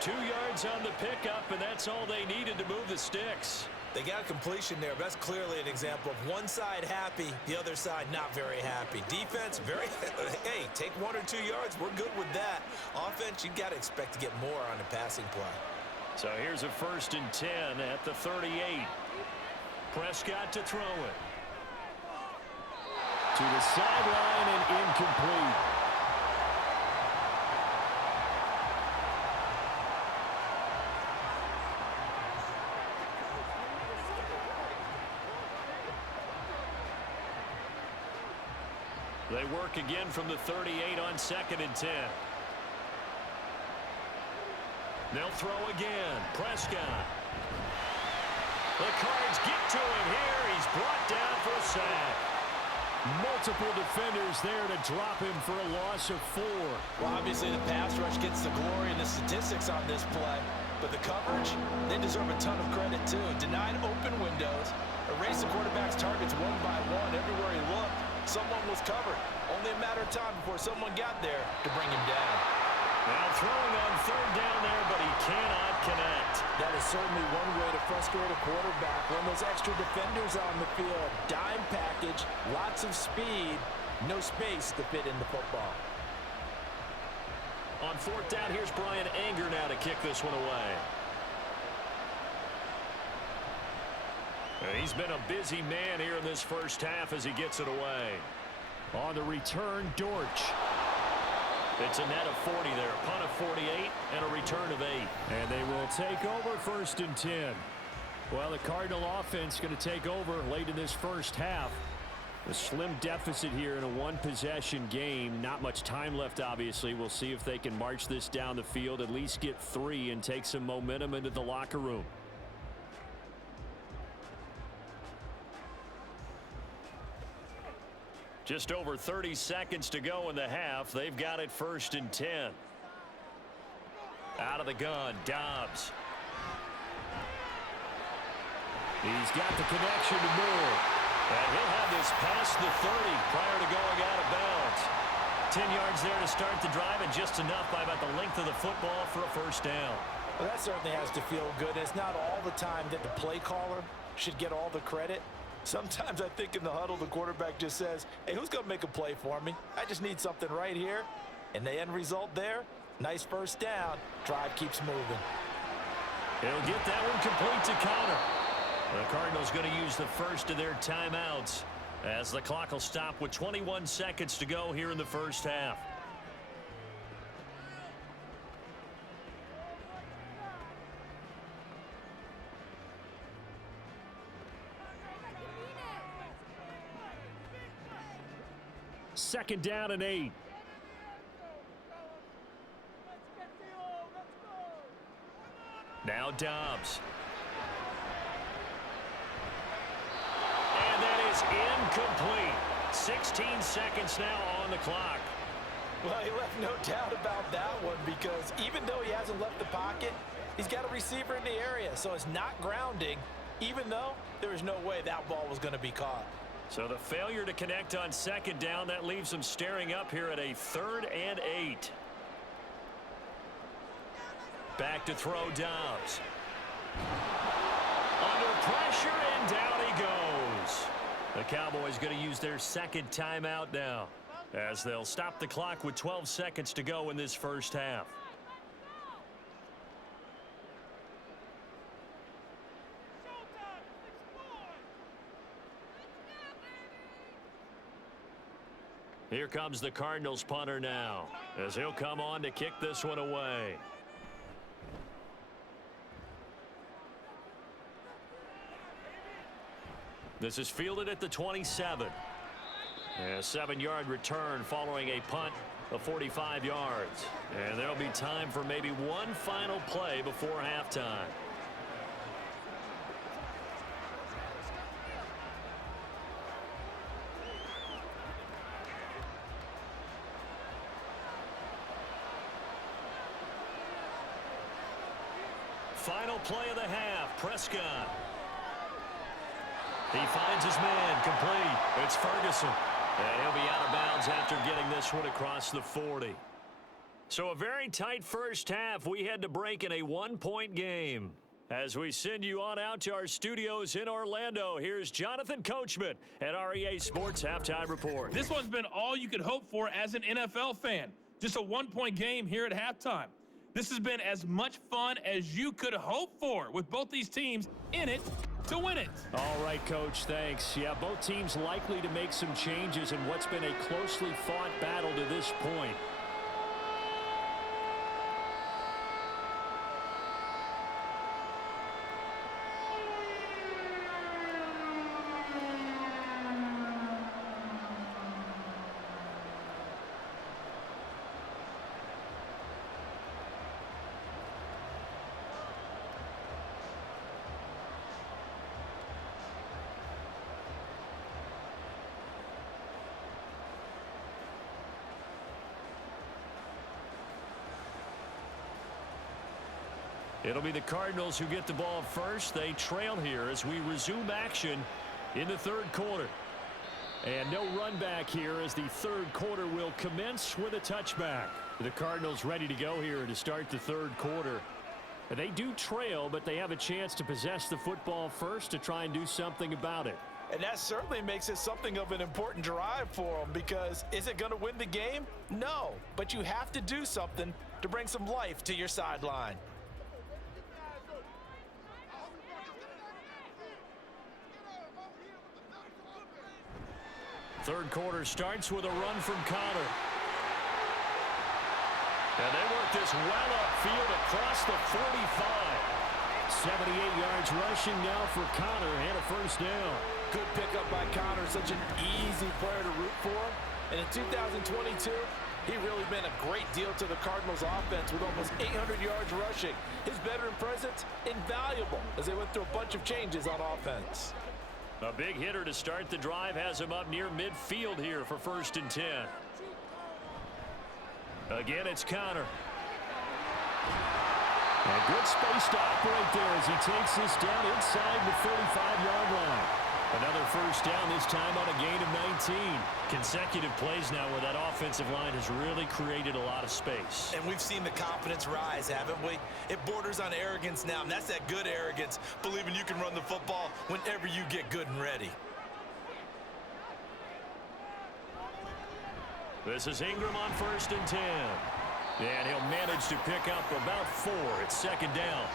2 yards on the pickup, and that's all they needed to move the sticks. They got a completion there. That's clearly an example of one side happy, the other side not very happy. Defense, very, hey, take 1 or 2 yards. We're good with that. Offense, you got to expect to get more on the passing play. So here's a 1st and 10 at the 38. Prescott to throw it. To the sideline and incomplete. They work again from the 38 on 2nd and 10. They'll throw again. Prescott. The Cards get to him here. He's brought down for a sack. Multiple defenders there to drop him for a loss of 4. Well, obviously the pass rush gets the glory and the statistics on this play. But the coverage, they deserve a ton of credit too. Denied open windows, erased the quarterback's targets 1 by 1. Everywhere he looked, someone was covered. Only a matter of time before someone got there to bring him down. Now throwing on 3rd down there, but he cannot connect. That is certainly one way to frustrate a quarterback. When those extra defenders on the field, dime package, lots of speed, no space to fit in the football. On 4th down, here's Brian Anger now to kick this one away. He's been a busy man here in this 1st half as he gets it away. On the return, Dortch. It's a net of 40 there, a punt of 48 and a return of 8. And they will take over 1st and 10. Well, the Cardinal offense going to take over late in this 1st half. A slim deficit here in a 1-possession game. Not much time left, obviously. We'll see if they can march this down the field, at least get 3 and take some momentum into the locker room. Just over 30 seconds to go in the half. They've got it 1st and 10. Out of the gun, Dobbs. He's got the connection to Moore. And he'll have this past the 30 prior to going out of bounds. 10 yards there to start the drive, and just enough by about the length of the football for a 1st down. Well, that certainly has to feel good. It's not all the time that the play caller should get all the credit. Sometimes I think in the huddle, the quarterback just says, hey, who's going to make a play for me? I just need something right here. And the end result there, nice 1st down. Drive keeps moving. He'll get that one complete to counter. The Cardinals going to use the 1st of their timeouts as the clock will stop with 21 seconds to go here in the 1st half. Second down and 8. Now Dobbs. And that is incomplete. 16 seconds now on the clock. Well, he left no doubt about that one, because even though he hasn't left the pocket, he's got a receiver in the area, so it's not grounding, even though there was no way that ball was going to be caught. So the failure to connect on 2nd down, that leaves them staring up here at a 3rd and 8. Back to throw Dobbs. pressure, and down he goes. The Cowboys going to use their second timeout now, as they'll stop the clock with 12 seconds to go in this first half. Here comes the Cardinals punter now, as he'll come on to kick this one away. This is fielded at the 27. A 7-yard return following a punt of 45 yards. And there'll be time for maybe one final play before halftime. Final play of the half, Prescott. He finds his man, complete. It's Ferguson. And he'll be out of bounds after getting this one across the 40. So a very tight first half. We had to break in a 1-point game. As we send you on out to our studios in Orlando, here's Jonathan Coachman at our EA Sports Halftime Report. This one's been all you could hope for as an NFL fan. Just a 1-point game here at halftime. This has been as much fun as you could hope for, with both these teams in it to win it. All right, Coach, thanks. Yeah, both teams likely to make some changes in what's been a closely fought battle to this point. It'll be the Cardinals who get the ball first. They trail here as we resume action in the third quarter. And no run back here as the third quarter will commence with a touchback. The Cardinals ready to go here to start the third quarter. They do trail, but they have a chance to possess the football first to try and do something about it. And that certainly makes it something of an important drive for them, because is it going to win the game? No, but you have to do something to bring some life to your sideline. Third quarter starts with a run from Connor. And they work this well upfield across the 45. 78 yards rushing now for Connor and a first down. Good pickup by Connor. Such an easy player to root for. And in 2022, he really been a great deal to the Cardinals offense with almost 800 yards rushing. His veteran presence, invaluable as they went through a bunch of changes on offense. A big hitter to start the drive has him up near midfield here for 1st and 10. Again, it's Connor. And good space to operate there as he takes this down inside the 35-yard line. Another first down, this time on a gain of 19. Consecutive plays now where that offensive line has really created a lot of space. And we've seen the confidence rise, haven't we? It borders on arrogance now, and that's that good arrogance, believing you can run the football whenever you get good and ready. This is Ingram on 1st and 10. And he'll manage to pick up about 4. It's 2nd down.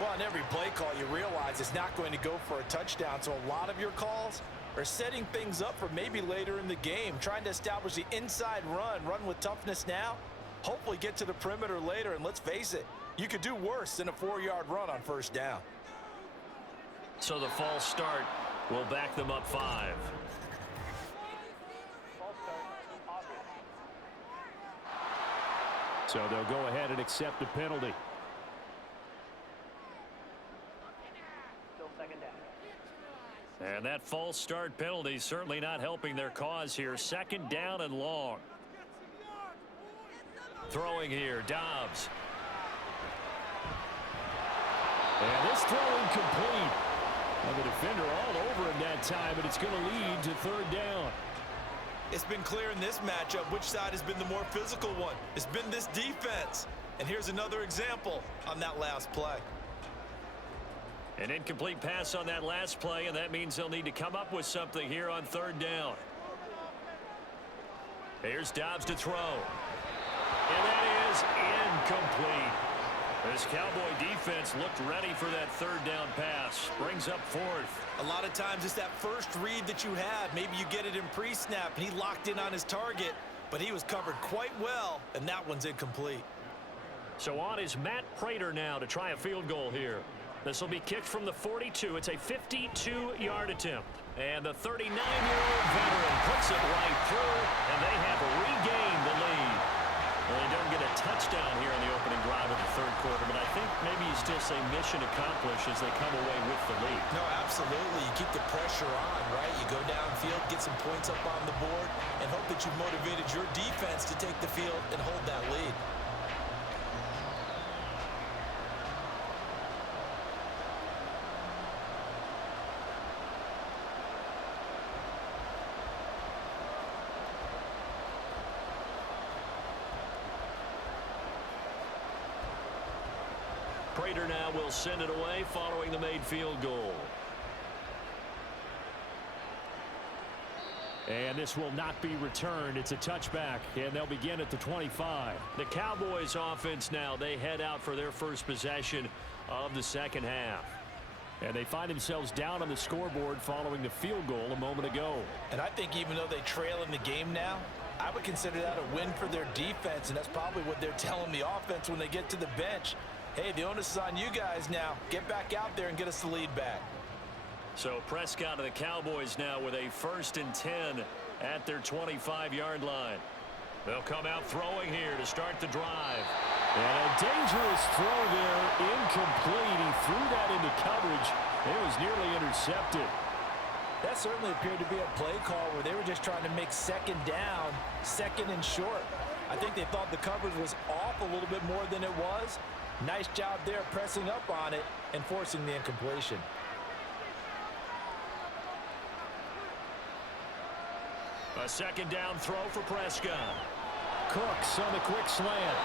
Well, on every play call, you realize it's not going to go for a touchdown, so a lot of your calls are setting things up for maybe later in the game, trying to establish the inside run with toughness now, hopefully get to the perimeter later, and let's face it, you could do worse than a 4-yard run on 1st down. So the false start will back them up 5. So they'll go ahead and accept the penalty. And that false start penalty certainly not helping their cause here. 2nd down and long. Throwing here, Dobbs. And this throw incomplete. And the defender all over him that time, but it's going to lead to 3rd down. It's been clear in this matchup which side has been the more physical one. It's been this defense. And here's another example on that last play. An incomplete pass on that last play, and that means they'll need to come up with something here on third down. Here's Dobbs to throw. And that is incomplete. This Cowboy defense looked ready for that third down pass. Brings up fourth. A lot of times it's that first read that you have. Maybe you get it in pre-snap, and he locked in on his target, but he was covered quite well, and that one's incomplete. So on is Matt Prater now to try a field goal here. This will be kicked from the 42. It's a 52-yard attempt. And the 39-year-old veteran puts it right through, and they have regained the lead. Well, they don't get a touchdown here in the opening drive of the third quarter, but I think maybe you still say mission accomplished as they come away with the lead. No, absolutely. You keep the pressure on, right? You go downfield, get some points up on the board, and hope that you motivated your defense to take the field and hold that lead. Prater now will send it away following the made field goal. And this will not be returned. It's a touchback, and they'll begin at the 25. The Cowboys offense now, they head out for their first possession of the second half. And they find themselves down on the scoreboard following the field goal a moment ago. And I think even though they trail in the game now, I would consider that a win for their defense, and that's probably what they're telling the offense when they get to the bench. Hey, the onus is on you guys now. Get back out there and get us the lead back. So Prescott of the Cowboys now with a 1st and 10 at their 25-yard line. They'll come out throwing here to start the drive. And a dangerous throw there, incomplete. He threw that into coverage. It was nearly intercepted. That certainly appeared to be a play call where they were just trying to make second down, second and short. I think they thought the coverage was off a little bit more than it was. Nice job there pressing up on it and forcing the incompletion. A second down throw for Prescott. Cooks on the quick slant.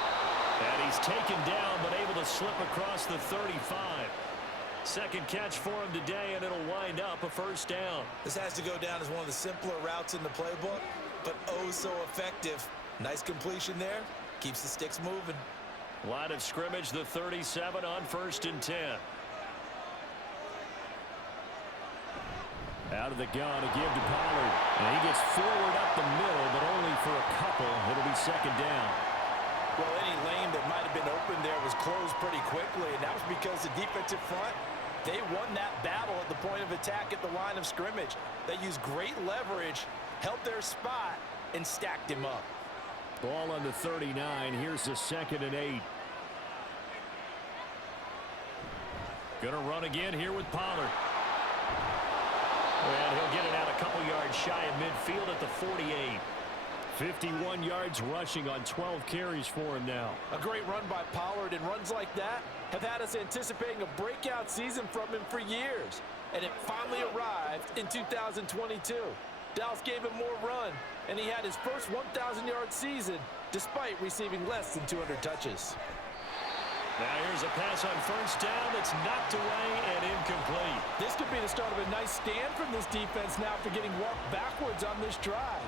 And he's taken down but able to slip across the 35. Second catch for him today, and it'll wind up a first down. This has to go down as one of the simpler routes in the playbook, but oh so effective. Nice completion there. Keeps the sticks moving. Line of scrimmage, the 37 on 1st and 10. Out of the gun, a give to Pollard. And he gets forward up the middle, but only for a couple. It'll be second down. Well, any lane that might have been open there was closed pretty quickly, and that was because the defensive front, they won that battle at the point of attack at the line of scrimmage. They used great leverage, held their spot, and stacked him up. Ball on the 39. Here's the 2nd and 8. Gonna run again here with Pollard. And he'll get it out a couple yards shy of midfield at the 48. 51 yards rushing on 12 carries for him now. A great run by Pollard, and runs like that have had us anticipating a breakout season from him for years. And it finally arrived in 2022. Dallas gave him more run, and he had his first 1,000-yard season despite receiving less than 200 touches. Now here's a pass on first down that's knocked away and incomplete. This could be the start of a nice stand from this defense now after getting walked backwards on this drive.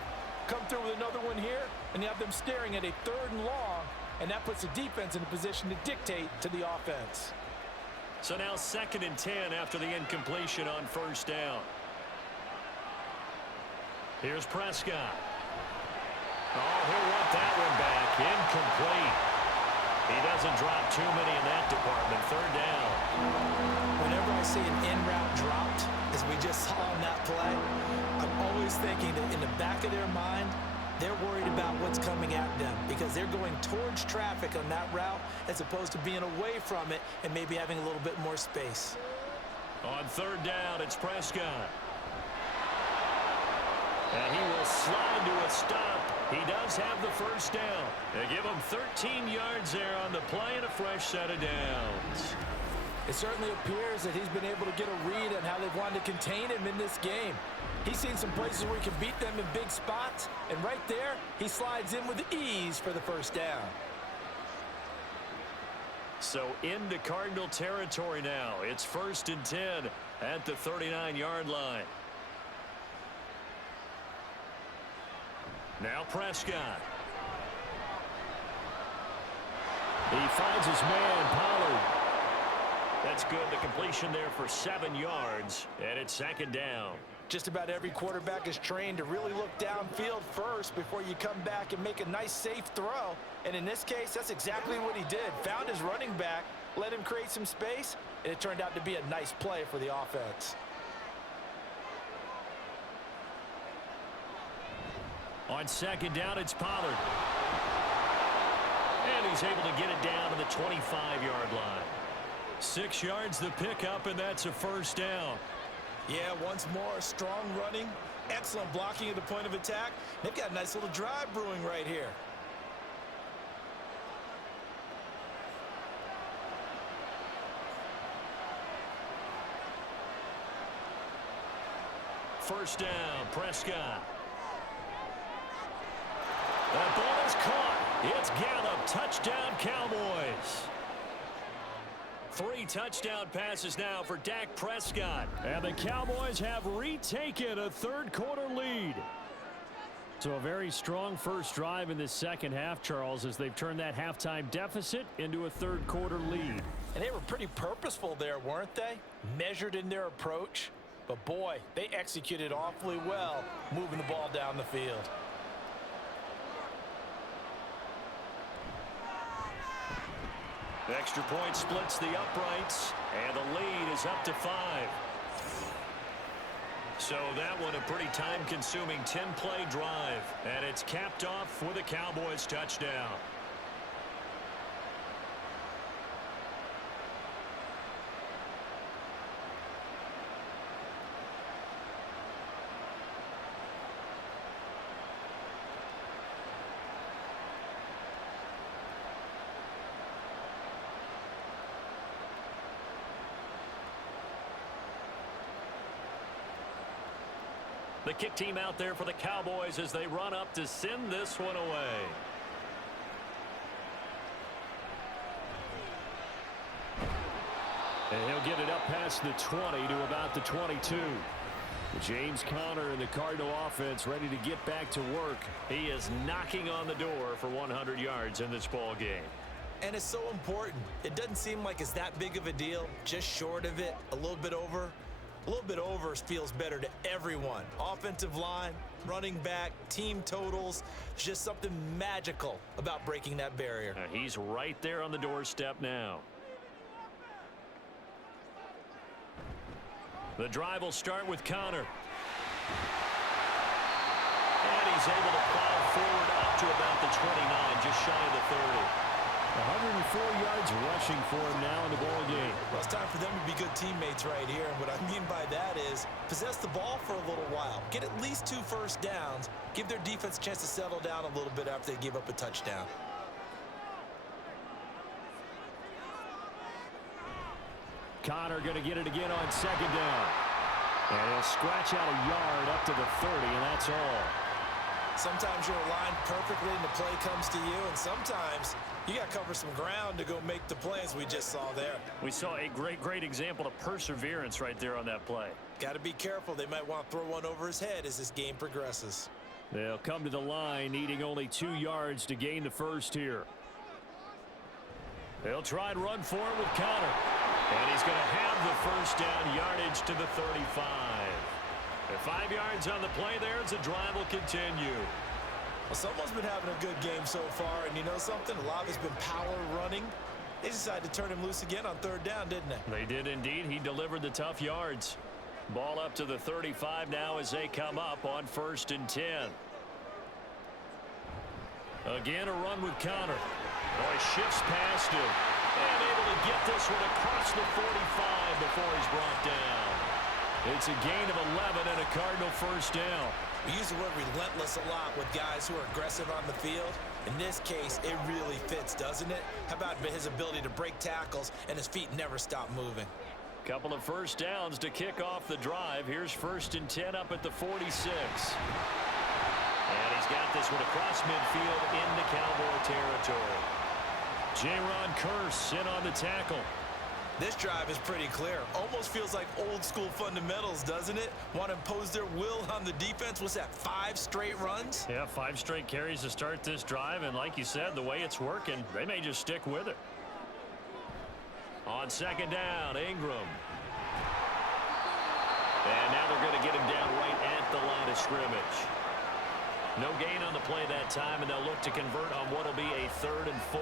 Come through with another one here, and you have them staring at a 3rd and long, and that puts the defense in a position to dictate to the offense. So now 2nd and 10 after the incompletion on first down. Here's Prescott. Oh, he'll want that one back. Incomplete. He doesn't drop too many in that department. 3rd down. Whenever I see an in-route dropped, as we just saw on that play, I'm always thinking that in the back of their mind, they're worried about what's coming at them because they're going towards traffic on that route as opposed to being away from it and maybe having a little bit more space. On 3rd down, it's Prescott. And he will slide to a stop. He does have the first down. They give him 13 yards there on the play and a fresh set of downs. It certainly appears that he's been able to get a read on how they've wanted to contain him in this game. He's seen some places where he can beat them in big spots, and right there, he slides in with ease for the first down. So into Cardinal territory now. It's 1st and 10 at the 39-yard line. Now Prescott. He finds his man, Pollard. That's good. The completion there for 7 yards, and it's 2nd down. Just about every quarterback is trained to really look downfield first before you come back and make a nice, safe throw. And in this case, that's exactly what he did. Found his running back, let him create some space, and it turned out to be a nice play for the offense. On 2nd down, it's Pollard. And he's able to get it down to the 25-yard line. 6 yards the pickup, and that's a 1st down. Yeah, once more, strong running, excellent blocking at the point of attack. They've got a nice little drive brewing right here. First down, Prescott. That ball is caught. It's Gallup. Touchdown, Cowboys. 3 touchdown passes now for Dak Prescott. And the Cowboys have retaken a 3rd quarter lead. So a very strong first drive in the second half, Charles, as they've turned that halftime deficit into a 3rd quarter lead. And they were pretty purposeful there, weren't they? Measured in their approach. But boy, they executed awfully well moving the ball down the field. Extra point splits the uprights, and the lead is up to 5. So that one a pretty time-consuming 10-play drive, and it's capped off with a Cowboys touchdown. The kick team out there for the Cowboys as they run up to send this one away. And he'll get it up past the 20 to about the 22. James Conner and the Cardinal offense ready to get back to work. He is knocking on the door for 100 yards in this ball game. And it's so important. It doesn't seem like it's that big of a deal. Just short of it, a little bit over. A little bit over feels better to everyone. Offensive line, running back, team totals. Just something magical about breaking that barrier. He's right there on the doorstep now. The drive will start with Conner. And he's able to plow forward up to about the 29, just shy of the 30. 104 yards rushing for him now in the ball game. Well, it's time for them to be good teammates right here. And what I mean by that is possess the ball for a little while. Get at least 2 first downs. Give their defense a chance to settle down a little bit after they give up a touchdown. Conner going to get it again on 2nd down. And he'll scratch out a yard up to the 30, and that's all. Sometimes you're aligned perfectly and the play comes to you, and sometimes you got to cover some ground to go make the play, as we just saw there. We saw a great example of perseverance right there on that play. Got to be careful. They might want to throw one over his head as this game progresses. They'll come to the line, needing only 2 yards to gain the first here. They'll try and run for it with Conner. And he's going to have the first down, yardage to the 35. And 5 yards on the play there as the drive will continue. Well, someone's been having a good game so far, and you know something? A lot has been power running. They decided to turn him loose again on 3rd down, didn't they? They did indeed. He delivered the tough yards. Ball up to the 35 now as they come up on 1st and 10. Again, a run with Conner. Oh, he shifts past him. And able to get this one across the 45 before he's brought down. It's a gain of 11 and a Cardinal first down. We use the word relentless a lot with guys who are aggressive on the field. In this case, it really fits, doesn't it? How about his ability to break tackles and his feet never stop moving? Couple of first downs to kick off the drive. Here's 1st and 10 up at the 46. And he's got this one across midfield into Cowboy territory. Jaron Kearse in on the tackle. This drive is pretty clear. Almost feels like old school fundamentals, doesn't it? Want to impose their will on the defense. What's that, 5 straight runs? Yeah, 5 straight carries to start this drive. And like you said, the way it's working, they may just stick with it. On second down, Ingram. And now they're going to get him down right at the line of scrimmage. No gain on the play that time, and they'll look to convert on what will be a 3rd and 4.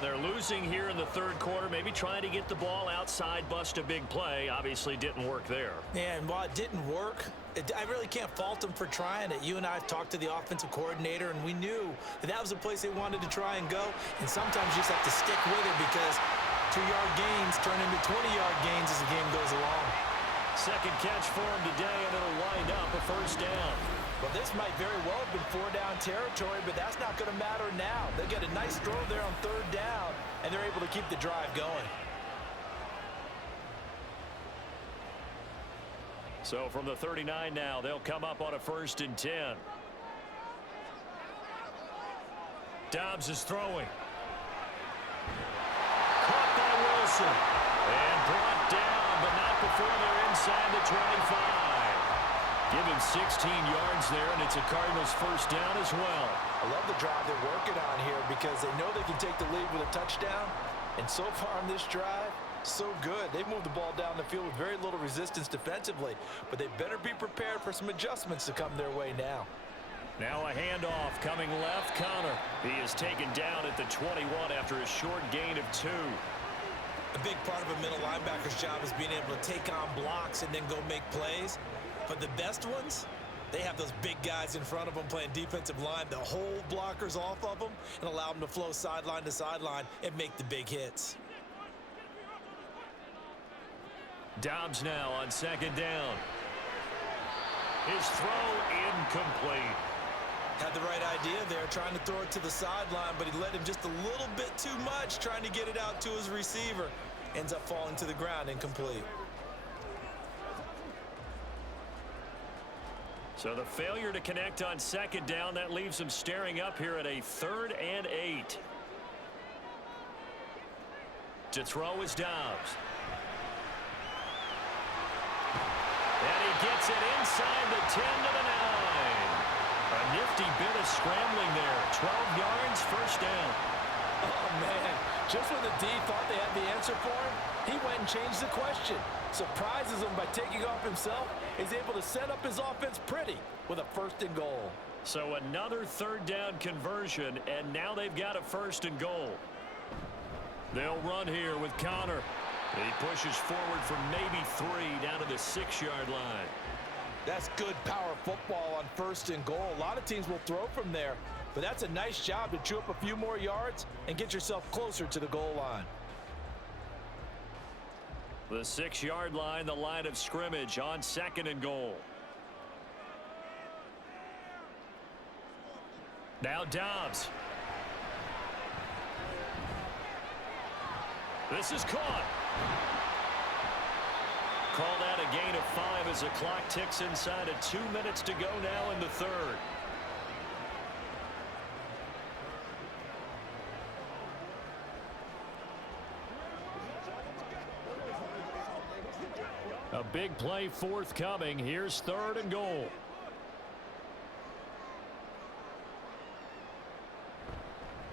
They're losing here in the third quarter, maybe trying to get the ball outside, bust a big play. Obviously didn't work there. And while it didn't work, I really can't fault them for trying it. You and I have talked to the offensive coordinator, and we knew that was the place they wanted to try and go. And sometimes you just have to stick with it because 2-yard gains turn into 20-yard gains as the game goes along. Second catch for him today, and it'll wind up a first down. Well, this might very well have been 4-down territory, but that's not going to matter now. They get a nice throw there on 3rd down, and they're able to keep the drive going. So from the 39 now, they'll come up on a 1st and 10. Dobbs is throwing. Caught by Wilson. And brought down, but not before they're inside the 25. Give him 16 yards there, and it's a Cardinals first down as well. I love the drive they're working on here because they know they can take the lead with a touchdown. And so far on this drive, so good. They've moved the ball down the field with very little resistance defensively, but they better be prepared for some adjustments to come their way now. Now a handoff coming left. Connor. He is taken down at the 21 after a short gain of 2. A big part of a middle linebacker's job is being able to take on blocks and then go make plays. But the best ones, they have those big guys in front of them playing defensive line to hold blockers off of them and allow them to flow sideline to sideline and make the big hits. Dobbs now on second down. His throw incomplete. Had the right idea there, trying to throw it to the sideline, but he let him just a little bit too much, trying to get it out to his receiver. Ends up falling to the ground, incomplete. So the failure to connect on second down, that leaves him staring up here at a 3rd and 8. To throw is Dobbs. And he gets it inside the 10 to the 9. A nifty bit of scrambling there. 12 yards, first down. Oh, man. Just when the D thought they had the answer for him, he went and changed the question. Surprises him by taking off himself. He's able to set up his offense pretty with a 1st and goal. So another 3rd down conversion, and now they've got a 1st and goal. They'll run here with Connor. He pushes forward for maybe 3 down to the 6-yard line. That's good power football on 1st and goal. A lot of teams will throw from there, but that's a nice job to chew up a few more yards and get yourself closer to the goal line. The 6-yard line, the line of scrimmage on 2nd and goal. Now Dobbs. This is caught. Call that a gain of 5 as the clock ticks inside of 2 minutes to go now in the 3rd. A big play forthcoming. Here's 3rd and goal.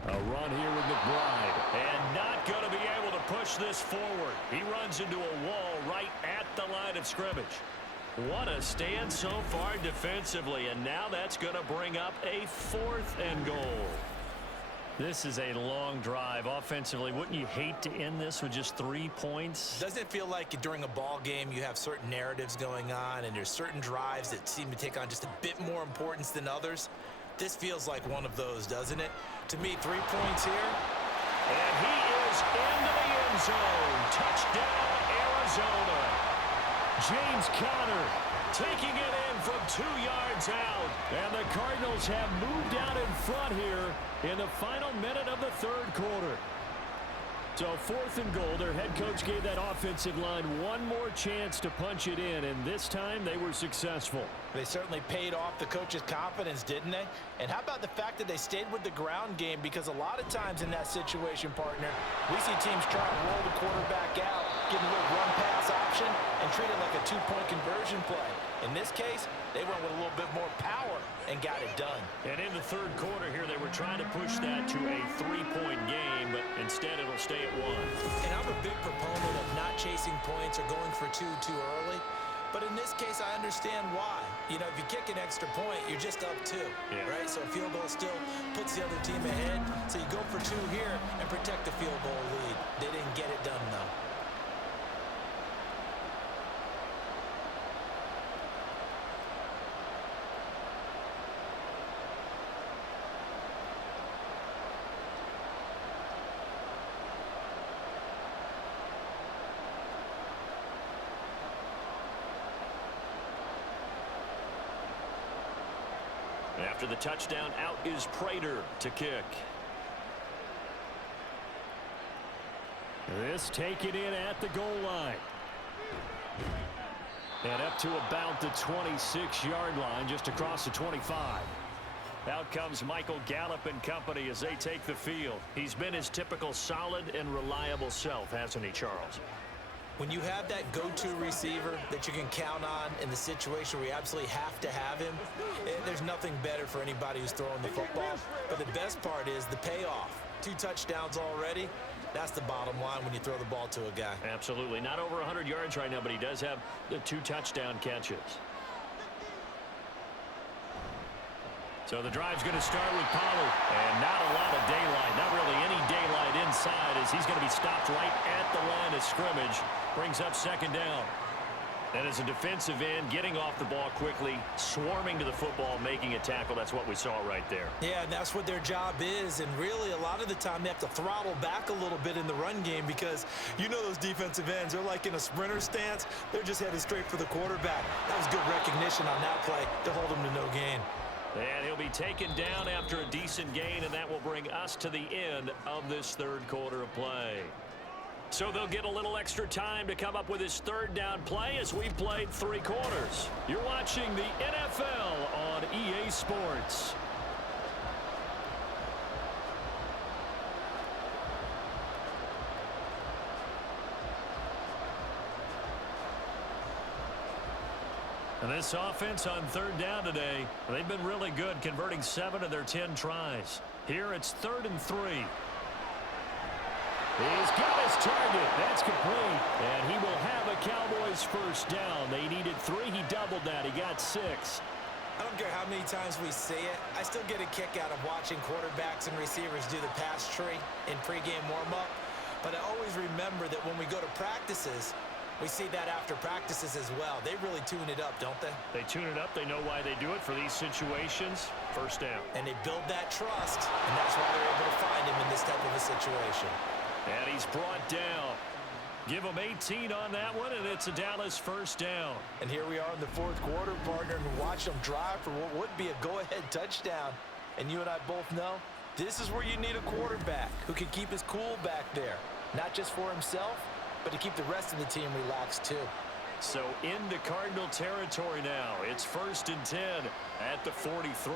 A run here with McBride. And not going to be able to push this forward. He runs into a wall right at the line of scrimmage. What a stand so far defensively. And now that's going to bring up a 4th and goal. This is a long drive offensively. Wouldn't you hate to end this with just 3 points? Doesn't it feel like during a ball game you have certain narratives going on and there's certain drives that seem to take on just a bit more importance than others? This feels like one of those, doesn't it? To me, 3 points here. And he is into the end zone. Touchdown, Arizona. James Conner taking it in from 2 yards out. And the Cardinals have moved out in front here in the final minute of the 3rd quarter. So 4th and goal. Their head coach gave that offensive line one more chance to punch it in, and this time they were successful. They certainly paid off the coach's confidence, didn't they? And how about the fact that they stayed with the ground game? Because a lot of times in that situation, partner, we see teams try and roll the quarterback out, give him a little run-pass option, and treat it like a two-point conversion play. In this case, they went with a little bit more power and got it done. And in the third quarter here, they were trying to push that to a 3-point game, but instead it'll stay at 1. And I'm a big proponent of not chasing points or going for two too early. But in this case, I understand why. You know, if you kick an extra point, you're just up 2, right? So a field goal still puts the other team ahead. So you go for 2 here and protect the field goal lead. They didn't get it done, though. After the touchdown, out is Prater to kick. This taken in at the goal line. And up to about the 26-yard line, just across the 25. Out comes Michael Gallup and company as they take the field. He's been his typical solid and reliable self, hasn't he, Charles? When you have that go-to receiver that you can count on in the situation where you absolutely have to have him, there's nothing better for anybody who's throwing the football. But the best part is the payoff. 2 touchdowns already. That's the bottom line when you throw the ball to a guy. Absolutely. Not over 100 yards right now, but he does have the 2 touchdown catches. So the drive's going to start with Pollard. And not a lot of daylight. Not really any daylight inside as he's going to be stopped right at the line of scrimmage. Brings up 2nd down. And as a defensive end, getting off the ball quickly, swarming to the football, making a tackle. That's what we saw right there. Yeah, and that's what their job is. And really, a lot of the time, they have to throttle back a little bit in the run game because you know those defensive ends, they're like in a sprinter stance. They're just headed straight for the quarterback. That was good recognition on that play to hold him to no gain. And he'll be taken down after a decent gain, and that will bring us to the end of this 3rd quarter of play. So they'll get a little extra time to come up with his 3rd down play as we've played 3 quarters. You're watching the NFL on EA Sports. And this offense on 3rd down today, they've been really good, converting 7 of their 10 tries. Here it's 3rd and 3. He's got his target. That's complete. And he will have a Cowboys 1st down. They needed 3. He doubled that. He got 6. I don't care how many times we see it. I still get a kick out of watching quarterbacks and receivers do the pass tree in pregame warm-up. But I always remember that when we go to practices, we see that after practices as well. They really tune it up, don't they? They tune it up. They know why they do it for these situations. 1st down. And they build that trust, and that's why they're able to find him in this type of a situation. And he's brought down. Give him 18 on that one, and it's a Dallas 1st down. And here we are in the 4th quarter, partner, and watch them drive for what would be a go-ahead touchdown. And you and I both know this is where you need a quarterback who can keep his cool back there, not just for himself, but to keep the rest of the team relaxed too. So into Cardinal territory now. It's 1st and 10 at the 43.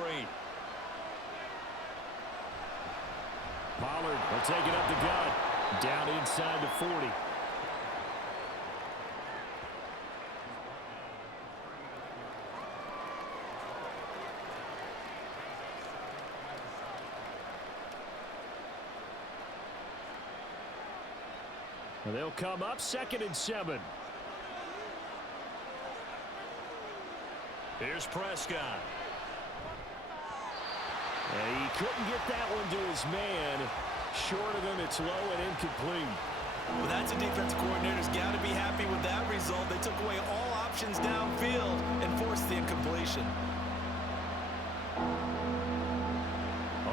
Pollard will take it up the gut. Down inside the 40. And they'll come up 2nd and 7. Here's Prescott. And he couldn't get that one to his man. Short of him, it's low and incomplete. Well, that's a defense coordinator's got to be happy with that result. They took away all options downfield and forced the incompletion.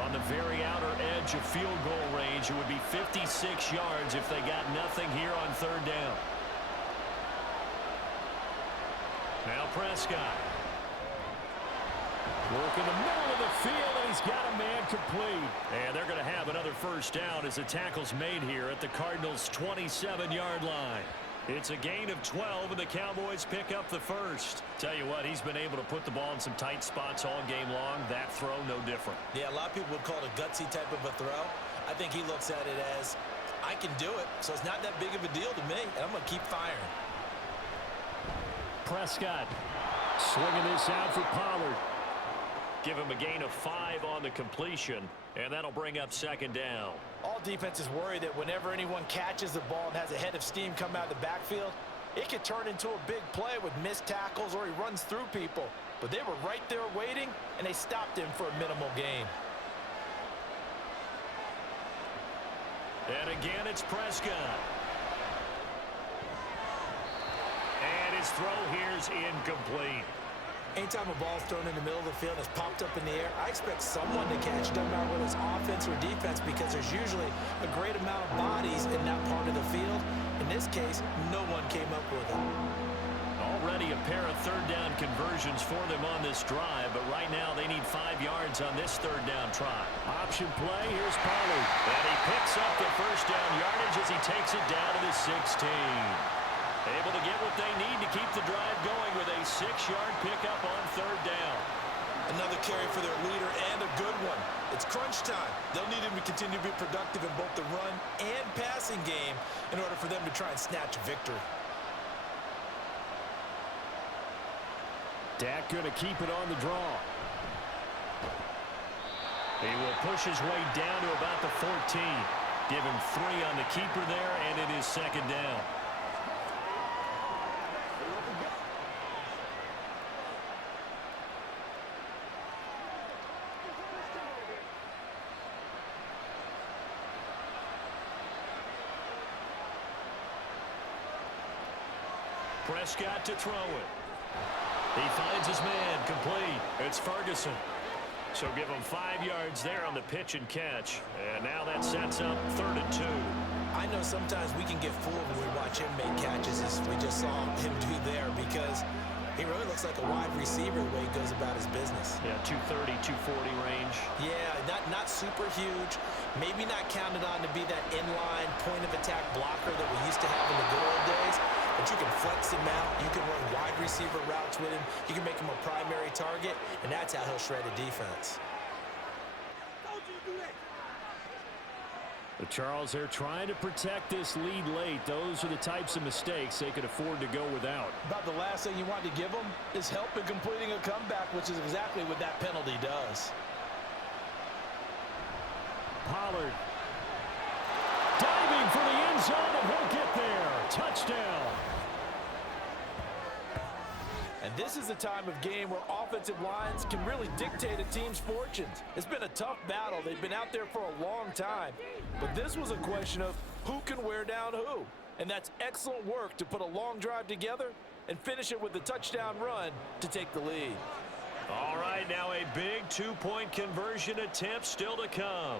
On the very outer edge of field goal range, it would be 56 yards if they got nothing here on 3rd down. Now Prescott. Work in the middle of the field, and he's got a man incomplete. And they're going to have another first down as the tackle's made here at the Cardinals' 27-yard line. It's a gain of 12, and the Cowboys pick up the first. Tell you what, he's been able to put the ball in some tight spots all game long. That throw, no different. Yeah, a lot of people would call it a gutsy type of a throw. I think he looks at it as, I can do it, so it's not that big of a deal to me, and I'm going to keep firing. Prescott swinging this out for Pollard. Give him a gain of 5 on the completion, and that'll bring up second down. All defenses worry that whenever anyone catches the ball and has a head of steam come out of the backfield, it could turn into a big play with missed tackles or he runs through people. But they were right there waiting, and they stopped him for a minimal gain. And again, it's Prescott. And his throw here's incomplete. Anytime a ball's thrown in the middle of the field and it's popped up in the air, I expect someone to catch it, no matter whether it's offense or defense, because there's usually a great amount of bodies in that part of the field. In this case, no one came up with it. Already a pair of third down conversions for them on this drive, but right now they need 5 yards on this third down try. Option play, here's Pollard. And he picks up the first down yardage as he takes it down to the 16. Able to get what they need to keep the drive going with a 6-yard pickup on third down. Another carry for their leader, and a good one. It's crunch time. They'll need him to continue to be productive in both the run and passing game in order for them to try and snatch victory. Dak going to keep it on the draw. He will push his way down to about the 14. Give him 3 on the keeper there, and it is second down. Prescott to throw it. He finds his man, complete. It's Ferguson. So give him 5 yards there on the pitch and catch. And now that sets up 3rd and 2. I know sometimes we can get fooled when we watch him make catches, as we just saw him do there, because he really looks like a wide receiver the way he goes about his business. Yeah, 230, 240 range. Yeah, not super huge. Maybe not counted on to be that inline point-of-attack blocker that we used to have in the good old days. But you can flex him out. You can run wide receiver routes with him. You can make him a primary target, and that's how he'll shred a defense. The Charles, they're trying to protect this lead late. Those are the types of mistakes they could afford to go without. About the last thing you want to give them is help in completing a comeback, which is exactly what that penalty does. Pollard diving for the end zone, and he'll get there. Touchdown. And this is the time of game where offensive lines can really dictate a team's fortunes. It's been a tough battle. They've been out there for a long time. But this was a question of who can wear down who. And that's excellent work to put a long drive together and finish it with a touchdown run to take the lead. All right, now a big 2-point conversion attempt still to come.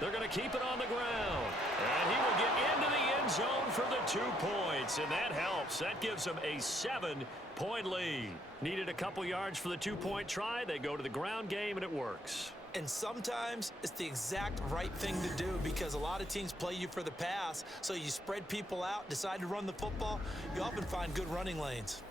They're going to keep it on the ground. And he will get into the end zone for the 2 points. And that helps. That gives them a 7-point lead. Needed a couple yards for the 2-point try. They go to the ground game, and it works. And sometimes it's the exact right thing to do, because a lot of teams play you for the pass. So you spread people out, decide to run the football. You often find good running lanes.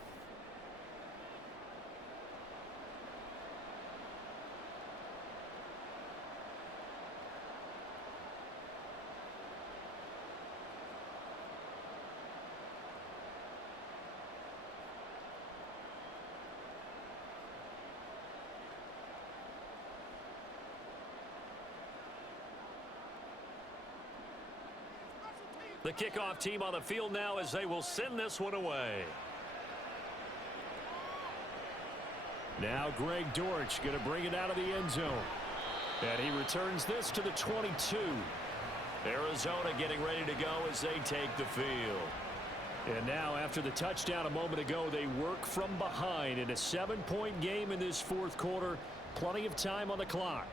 The kickoff team on the field now as they will send this one away. Now Greg Dortch going to bring it out of the end zone. And he returns this to the 22. Arizona getting ready to go as they take the field. And now after the touchdown a moment ago, they work from behind in a 7-point game in this 4th quarter. Plenty of time on the clock.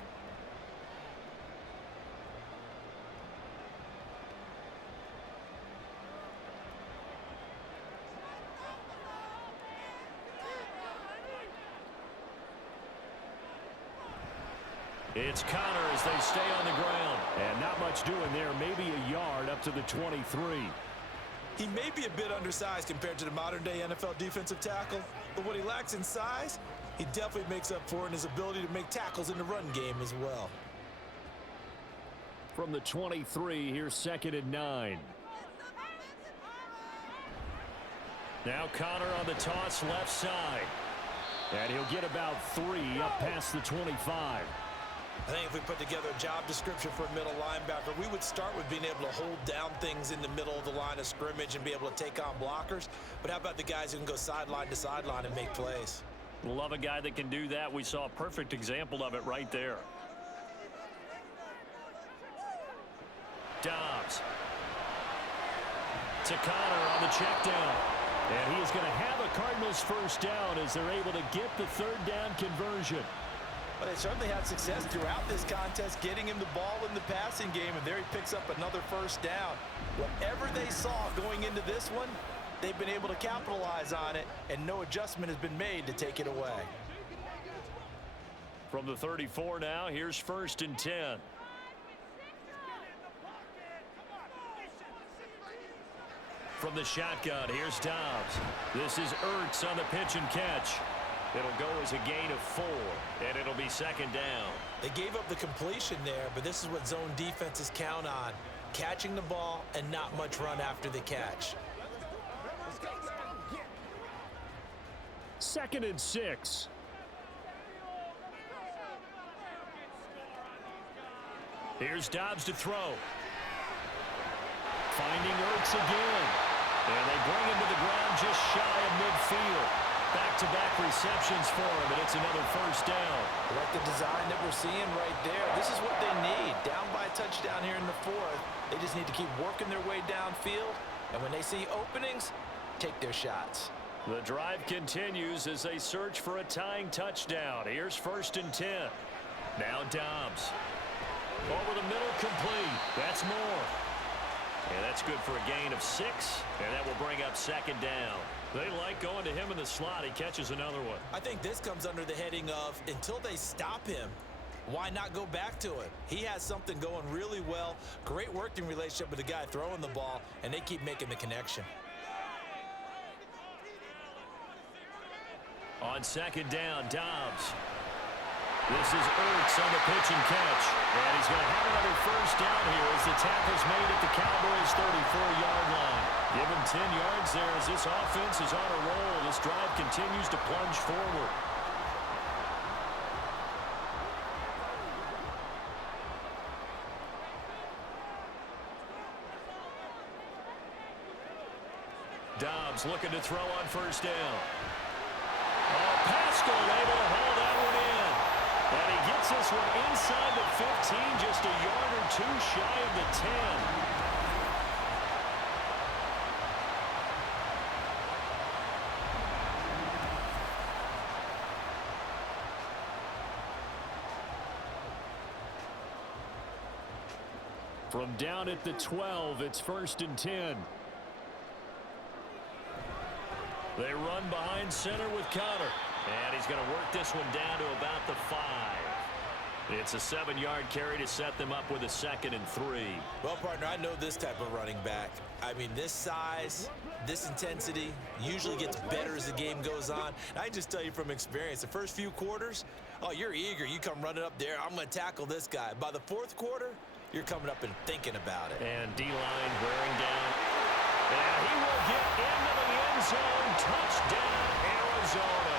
It's Connor as they stay on the ground. And not much doing there. Maybe a yard up to the 23. He may be a bit undersized compared to the modern-day NFL defensive tackle, but what he lacks in size, he definitely makes up for in his ability to make tackles in the run game as well. From the 23, here's 2nd and 9. Now Connor on the toss left side. And he'll get about 3 up past the 25. I think if we put together a job description for a middle linebacker, we would start with being able to hold down things in the middle of the line of scrimmage and be able to take on blockers. But how about the guys who can go sideline to sideline and make plays? Love a guy that can do that. We saw a perfect example of it right there. Dobbs. To Connor on the check down. And he is going to have a Cardinals first down as they're able to get the 3rd down conversion. But they certainly had success throughout this contest getting him the ball in the passing game, and there he picks up another first down. Whatever they saw going into this one, they've been able to capitalize on it, and no adjustment has been made to take it away. From the 34 now, here's 1st and 10. From the shotgun, here's Dobbs. This is Ertz on the pitch and catch. It'll go as a gain of 4, and it'll be 2nd down. They gave up the completion there, but this is what zone defenses count on. Catching the ball and not much run after the catch. 2nd and 6. Here's Dobbs to throw. Finding Ertz again. And they bring him to the ground just shy of midfield. Back-to-back receptions for him, and it's another first down. I like the design that we're seeing right there. This is what they need. Down by a touchdown here in the 4th. They just need to keep working their way downfield. And when they see openings, take their shots. The drive continues as they search for a tying touchdown. Here's 1st and 10. Now Dobbs. Over the middle, complete. That's more. And that's good for a gain of 6, and that will bring up 2nd down. They like going to him in the slot. He catches another one. I think this comes under the heading of until they stop him, why not go back to it? He has something going really well. Great working relationship with the guy throwing the ball, and they keep making the connection. On 2nd down, Dobbs. This is Ertz on the pitch and catch. And he's going to have another first down here as the tackle's made at the Cowboys' 34-yard line. Give him 10 yards there as this offense is on a roll. This drive continues to plunge forward. Dobbs looking to throw on first down. Oh, Pascal able to haul that one in. And he gets this one inside the 15, just a yard or 2 shy of the 10. From down at the 12, it's 1st and 10. They run behind center with Connor. And he's going to work this one down to about the 5. It's a 7-yard carry to set them up with a 2nd and 3. Well, partner, I know this type of running back. I mean, this size, this intensity usually gets better as the game goes on. And I can just tell you from experience, the first few quarters, oh, you're eager. You come running up there, I'm going to tackle this guy. By the 4th quarter, you're coming up and thinking about it. And D-line wearing down. And he will get into the end zone. Touchdown, Arizona.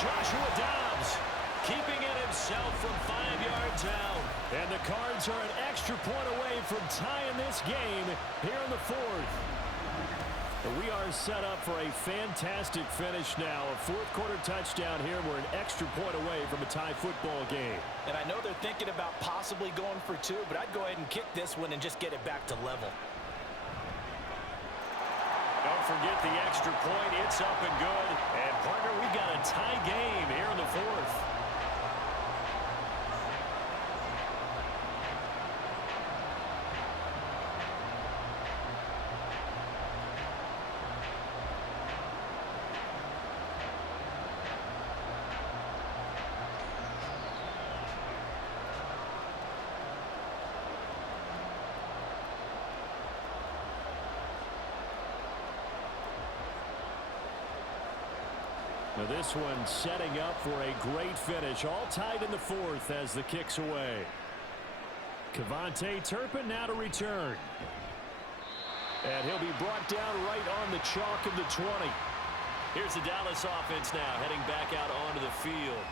Joshua Dobbs keeping it himself from 5 yards out. And the Cards are an extra point away from tying this game here in the 4th. We are set up for a fantastic finish now. A 4th quarter touchdown here. We're an extra point away from a tie football game. And I know they're thinking about possibly going for 2, but I'd go ahead and kick this one and just get it back to level. Don't forget the extra point. It's up and good. And, partner, we've got a tie game here in the 4th. This one setting up for a great finish. All tied in the fourth as the kick's away. Kevontae Turpin now to return. And he'll be brought down right on the chalk of the 20. Here's the Dallas offense now heading back out onto the field.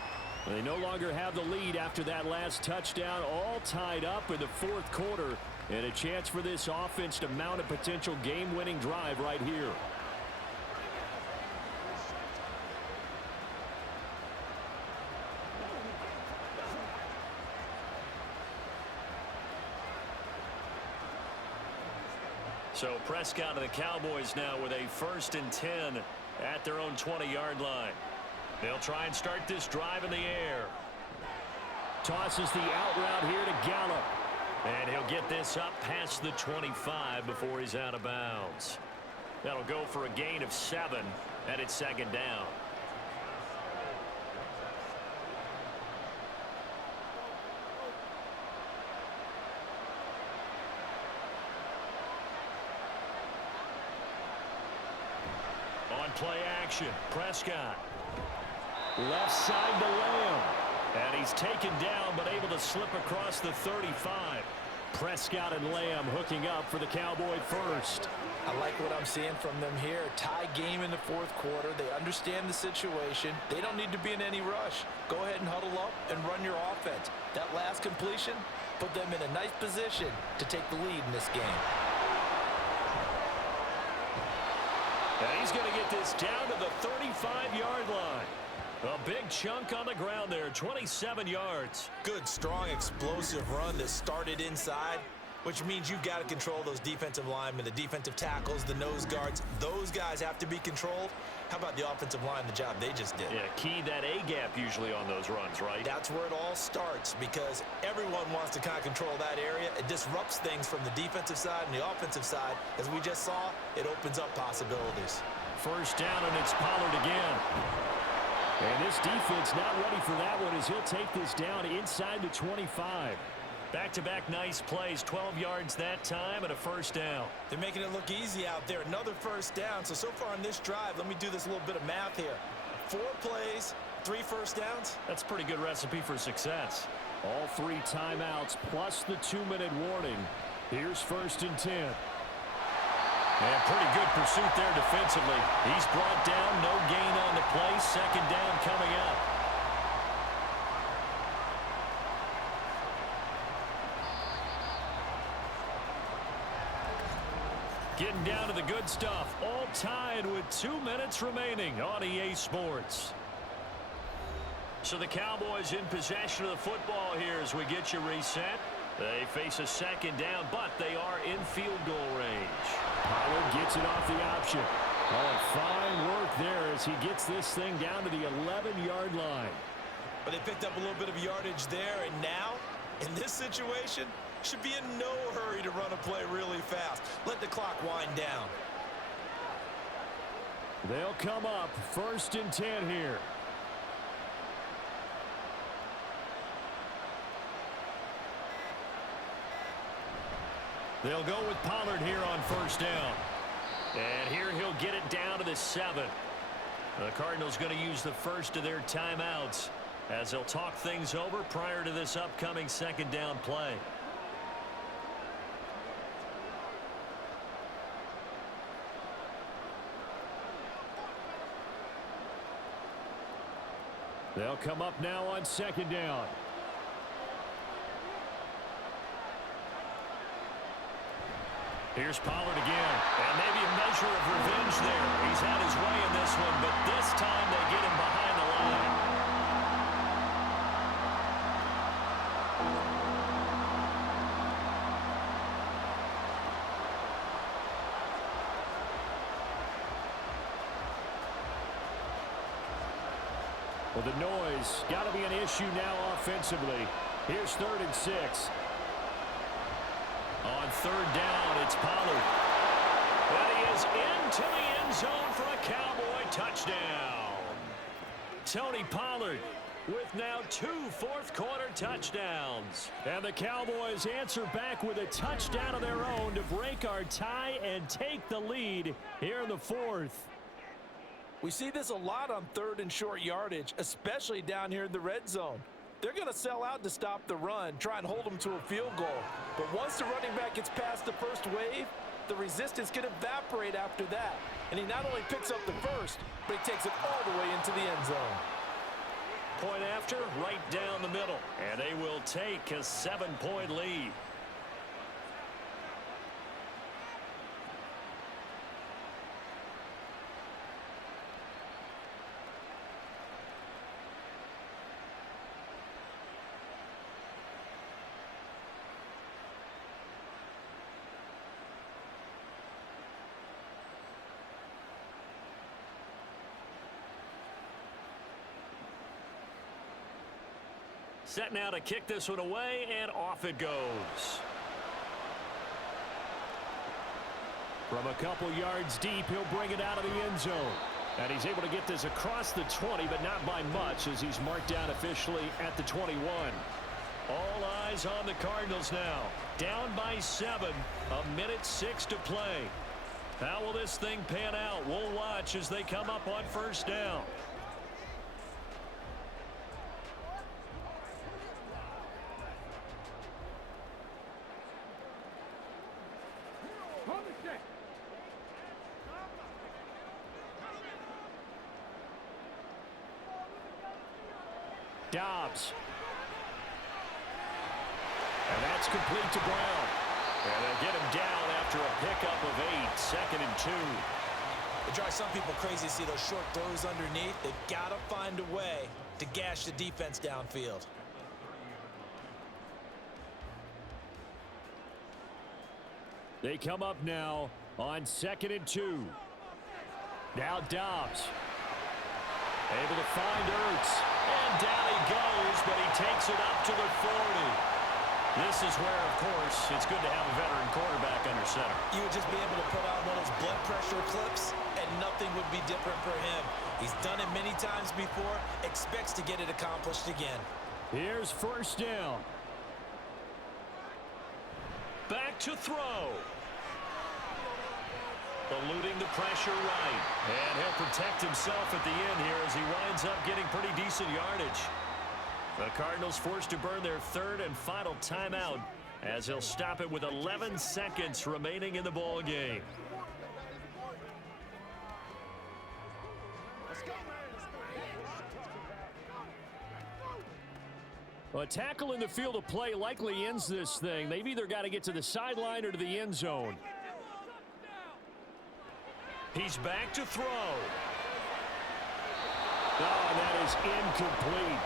They no longer have the lead after that last touchdown. All tied up in the fourth quarter. And a chance for this offense to mount a potential game-winning drive right here. So Prescott and the Cowboys now with a 1st and 10 at their own 20-yard line. They'll try and start this drive in the air. Tosses the out route here to Gallup. And he'll get this up past the 25 before he's out of bounds. That'll go for a gain of 7, and it's 2nd down. On play action, Prescott. Left side to Lamb. And he's taken down, but able to slip across the 35. Prescott and Lamb hooking up for the Cowboy first. I like what I'm seeing from them here. Tie game in the fourth quarter. They understand the situation. They don't need to be in any rush. Go ahead and huddle up and run your offense. That last completion put them in a nice position to take the lead in this game. And he's going to get this down to the 35-yard line. A big chunk on the ground there, 27 yards. Good, strong, explosive run that started inside, which means you've got to control those defensive linemen, the defensive tackles, the nose guards. Those guys have to be controlled. How about the offensive line, the job they just did? Yeah, key that A-gap usually on those runs, right? That's where it all starts because everyone wants to kind of control that area. It disrupts things from the defensive side and the offensive side. As we just saw, it opens up possibilities. 1st down, and it's Pollard again. And this defense not ready for that one as he'll take this down inside the 25. Back-to-back nice plays, 12 yards that time and a 1st down. They're making it look easy out there. Another 1st down. So far on this drive, let me do this little bit of math here. 4 plays, 3 1st downs. That's a pretty good recipe for success. All 3 timeouts plus the 2-minute warning. Here's 1st and 10. And pretty good pursuit there defensively. He's brought down, no gain on the play. 2nd down coming up. Getting down to the good stuff. All tied with 2 minutes remaining on EA Sports. So the Cowboys in possession of the football here as we get you reset. They face a 2nd down, but they are in field goal range. Pollard gets it off the option. Oh, fine work there as he gets this thing down to the 11-yard line. But they picked up a little bit of yardage there, and now, in this situation, should be in no hurry to run a play really fast. Let the clock wind down. They'll come up 1st and 10 here. They'll go with Pollard here on 1st down. And here he'll get it down to the 7. The Cardinals going to use the first of their timeouts as they'll talk things over prior to this upcoming 2nd down play. They'll come up now on 2nd down. Here's Pollard again, and maybe a measure of revenge there. He's had his way in this one, but this time they get him behind the line. Well, the noise got to be an issue now offensively. Here's 3rd and 6. On 3rd down, it's Pollard. And he is into the end zone for a Cowboy touchdown. Tony Pollard with now 2 fourth-quarter touchdowns. And the Cowboys answer back with a touchdown of their own to break our tie and take the lead here in the 4th. We see this a lot on 3rd and short yardage, especially down here in the red zone. They're going to sell out to stop the run, try and hold them to a field goal. But once the running back gets past the first wave, the resistance can evaporate after that. And he not only picks up the first, but he takes it all the way into the end zone. Point after, right down the middle. And they will take a 7-point lead. Set now to kick this one away, and off it goes. From a couple yards deep, he'll bring it out of the end zone. And he's able to get this across the 20, but not by much, as he's marked down officially at the 21. All eyes on the Cardinals now. Down by 7, 1:06 to play. How will this thing pan out? We'll watch as they come up on first down. Dobbs. And that's complete to Brown. And they'll get him down after a pickup of 8, 2nd and 2. It drives some people crazy to see those short throws underneath. They've got to find a way to gash the defense downfield. They come up now on 2nd and 2. Now Dobbs. Able to find Ertz. And down he goes, but he takes it up to the 40. This is where, of course, it's good to have a veteran quarterback under center. You would just be able to put on one of those blood pressure clips, and nothing would be different for him. He's done it many times before, expects to get it accomplished again. Here's first down. Back to throw. Eluding the pressure right. And he'll protect himself at the end here as he winds up getting pretty decent yardage. The Cardinals forced to burn their 3rd and final timeout as he'll stop it with 11 seconds remaining in the ball game. A tackle in the field of play likely ends this thing. They've either got to get to the sideline or to the end zone. He's back to throw. Oh, that is incomplete.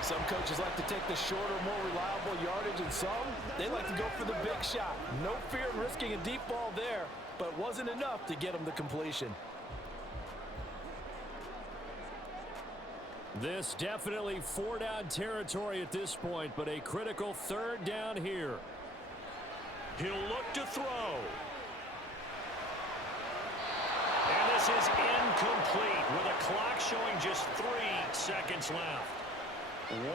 Some coaches like to take the shorter, more reliable yardage, and some, they like to go for the big shot. No fear of risking a deep ball there, but it wasn't enough to get him the completion. This definitely 4-down territory at this point, but a critical 3rd down here. He'll look to throw. And this is incomplete with a clock showing just 3 seconds left.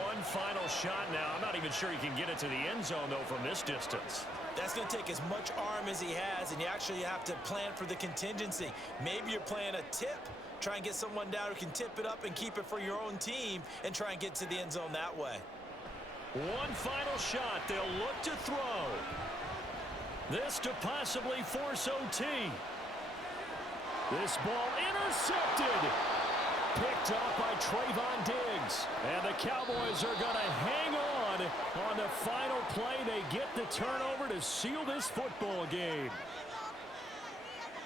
One final shot now. I'm not even sure he can get it to the end zone, though, from this distance. That's going to take as much arm as he has, and you actually have to plan for the contingency. Maybe you're playing a tip. Try and get someone down who can tip it up and keep it for your own team and try and get to the end zone that way. One final shot. They'll look to throw. This to possibly force OT. This ball intercepted. Picked up by Trayvon Diggs. And the Cowboys are going to hang on the final play. They get the turnover to seal this football game.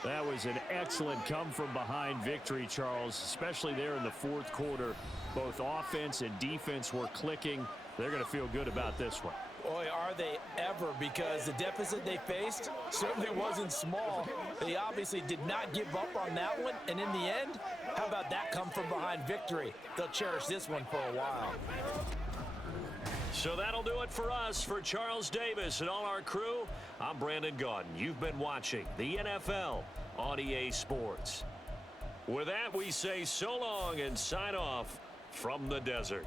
That was an excellent come-from-behind victory, Charles, especially there in the 4th quarter. Both offense and defense were clicking. They're going to feel good about this one. Boy, are they ever, because the deficit they faced certainly wasn't small. They obviously did not give up on that one, and in the end, how about that come-from-behind victory? They'll cherish this one for a while. So that'll do it for us. For Charles Davis and all our crew, I'm Brandon Gaudin. You've been watching the NFL on EA Sports. With that, we say so long and sign off from the desert.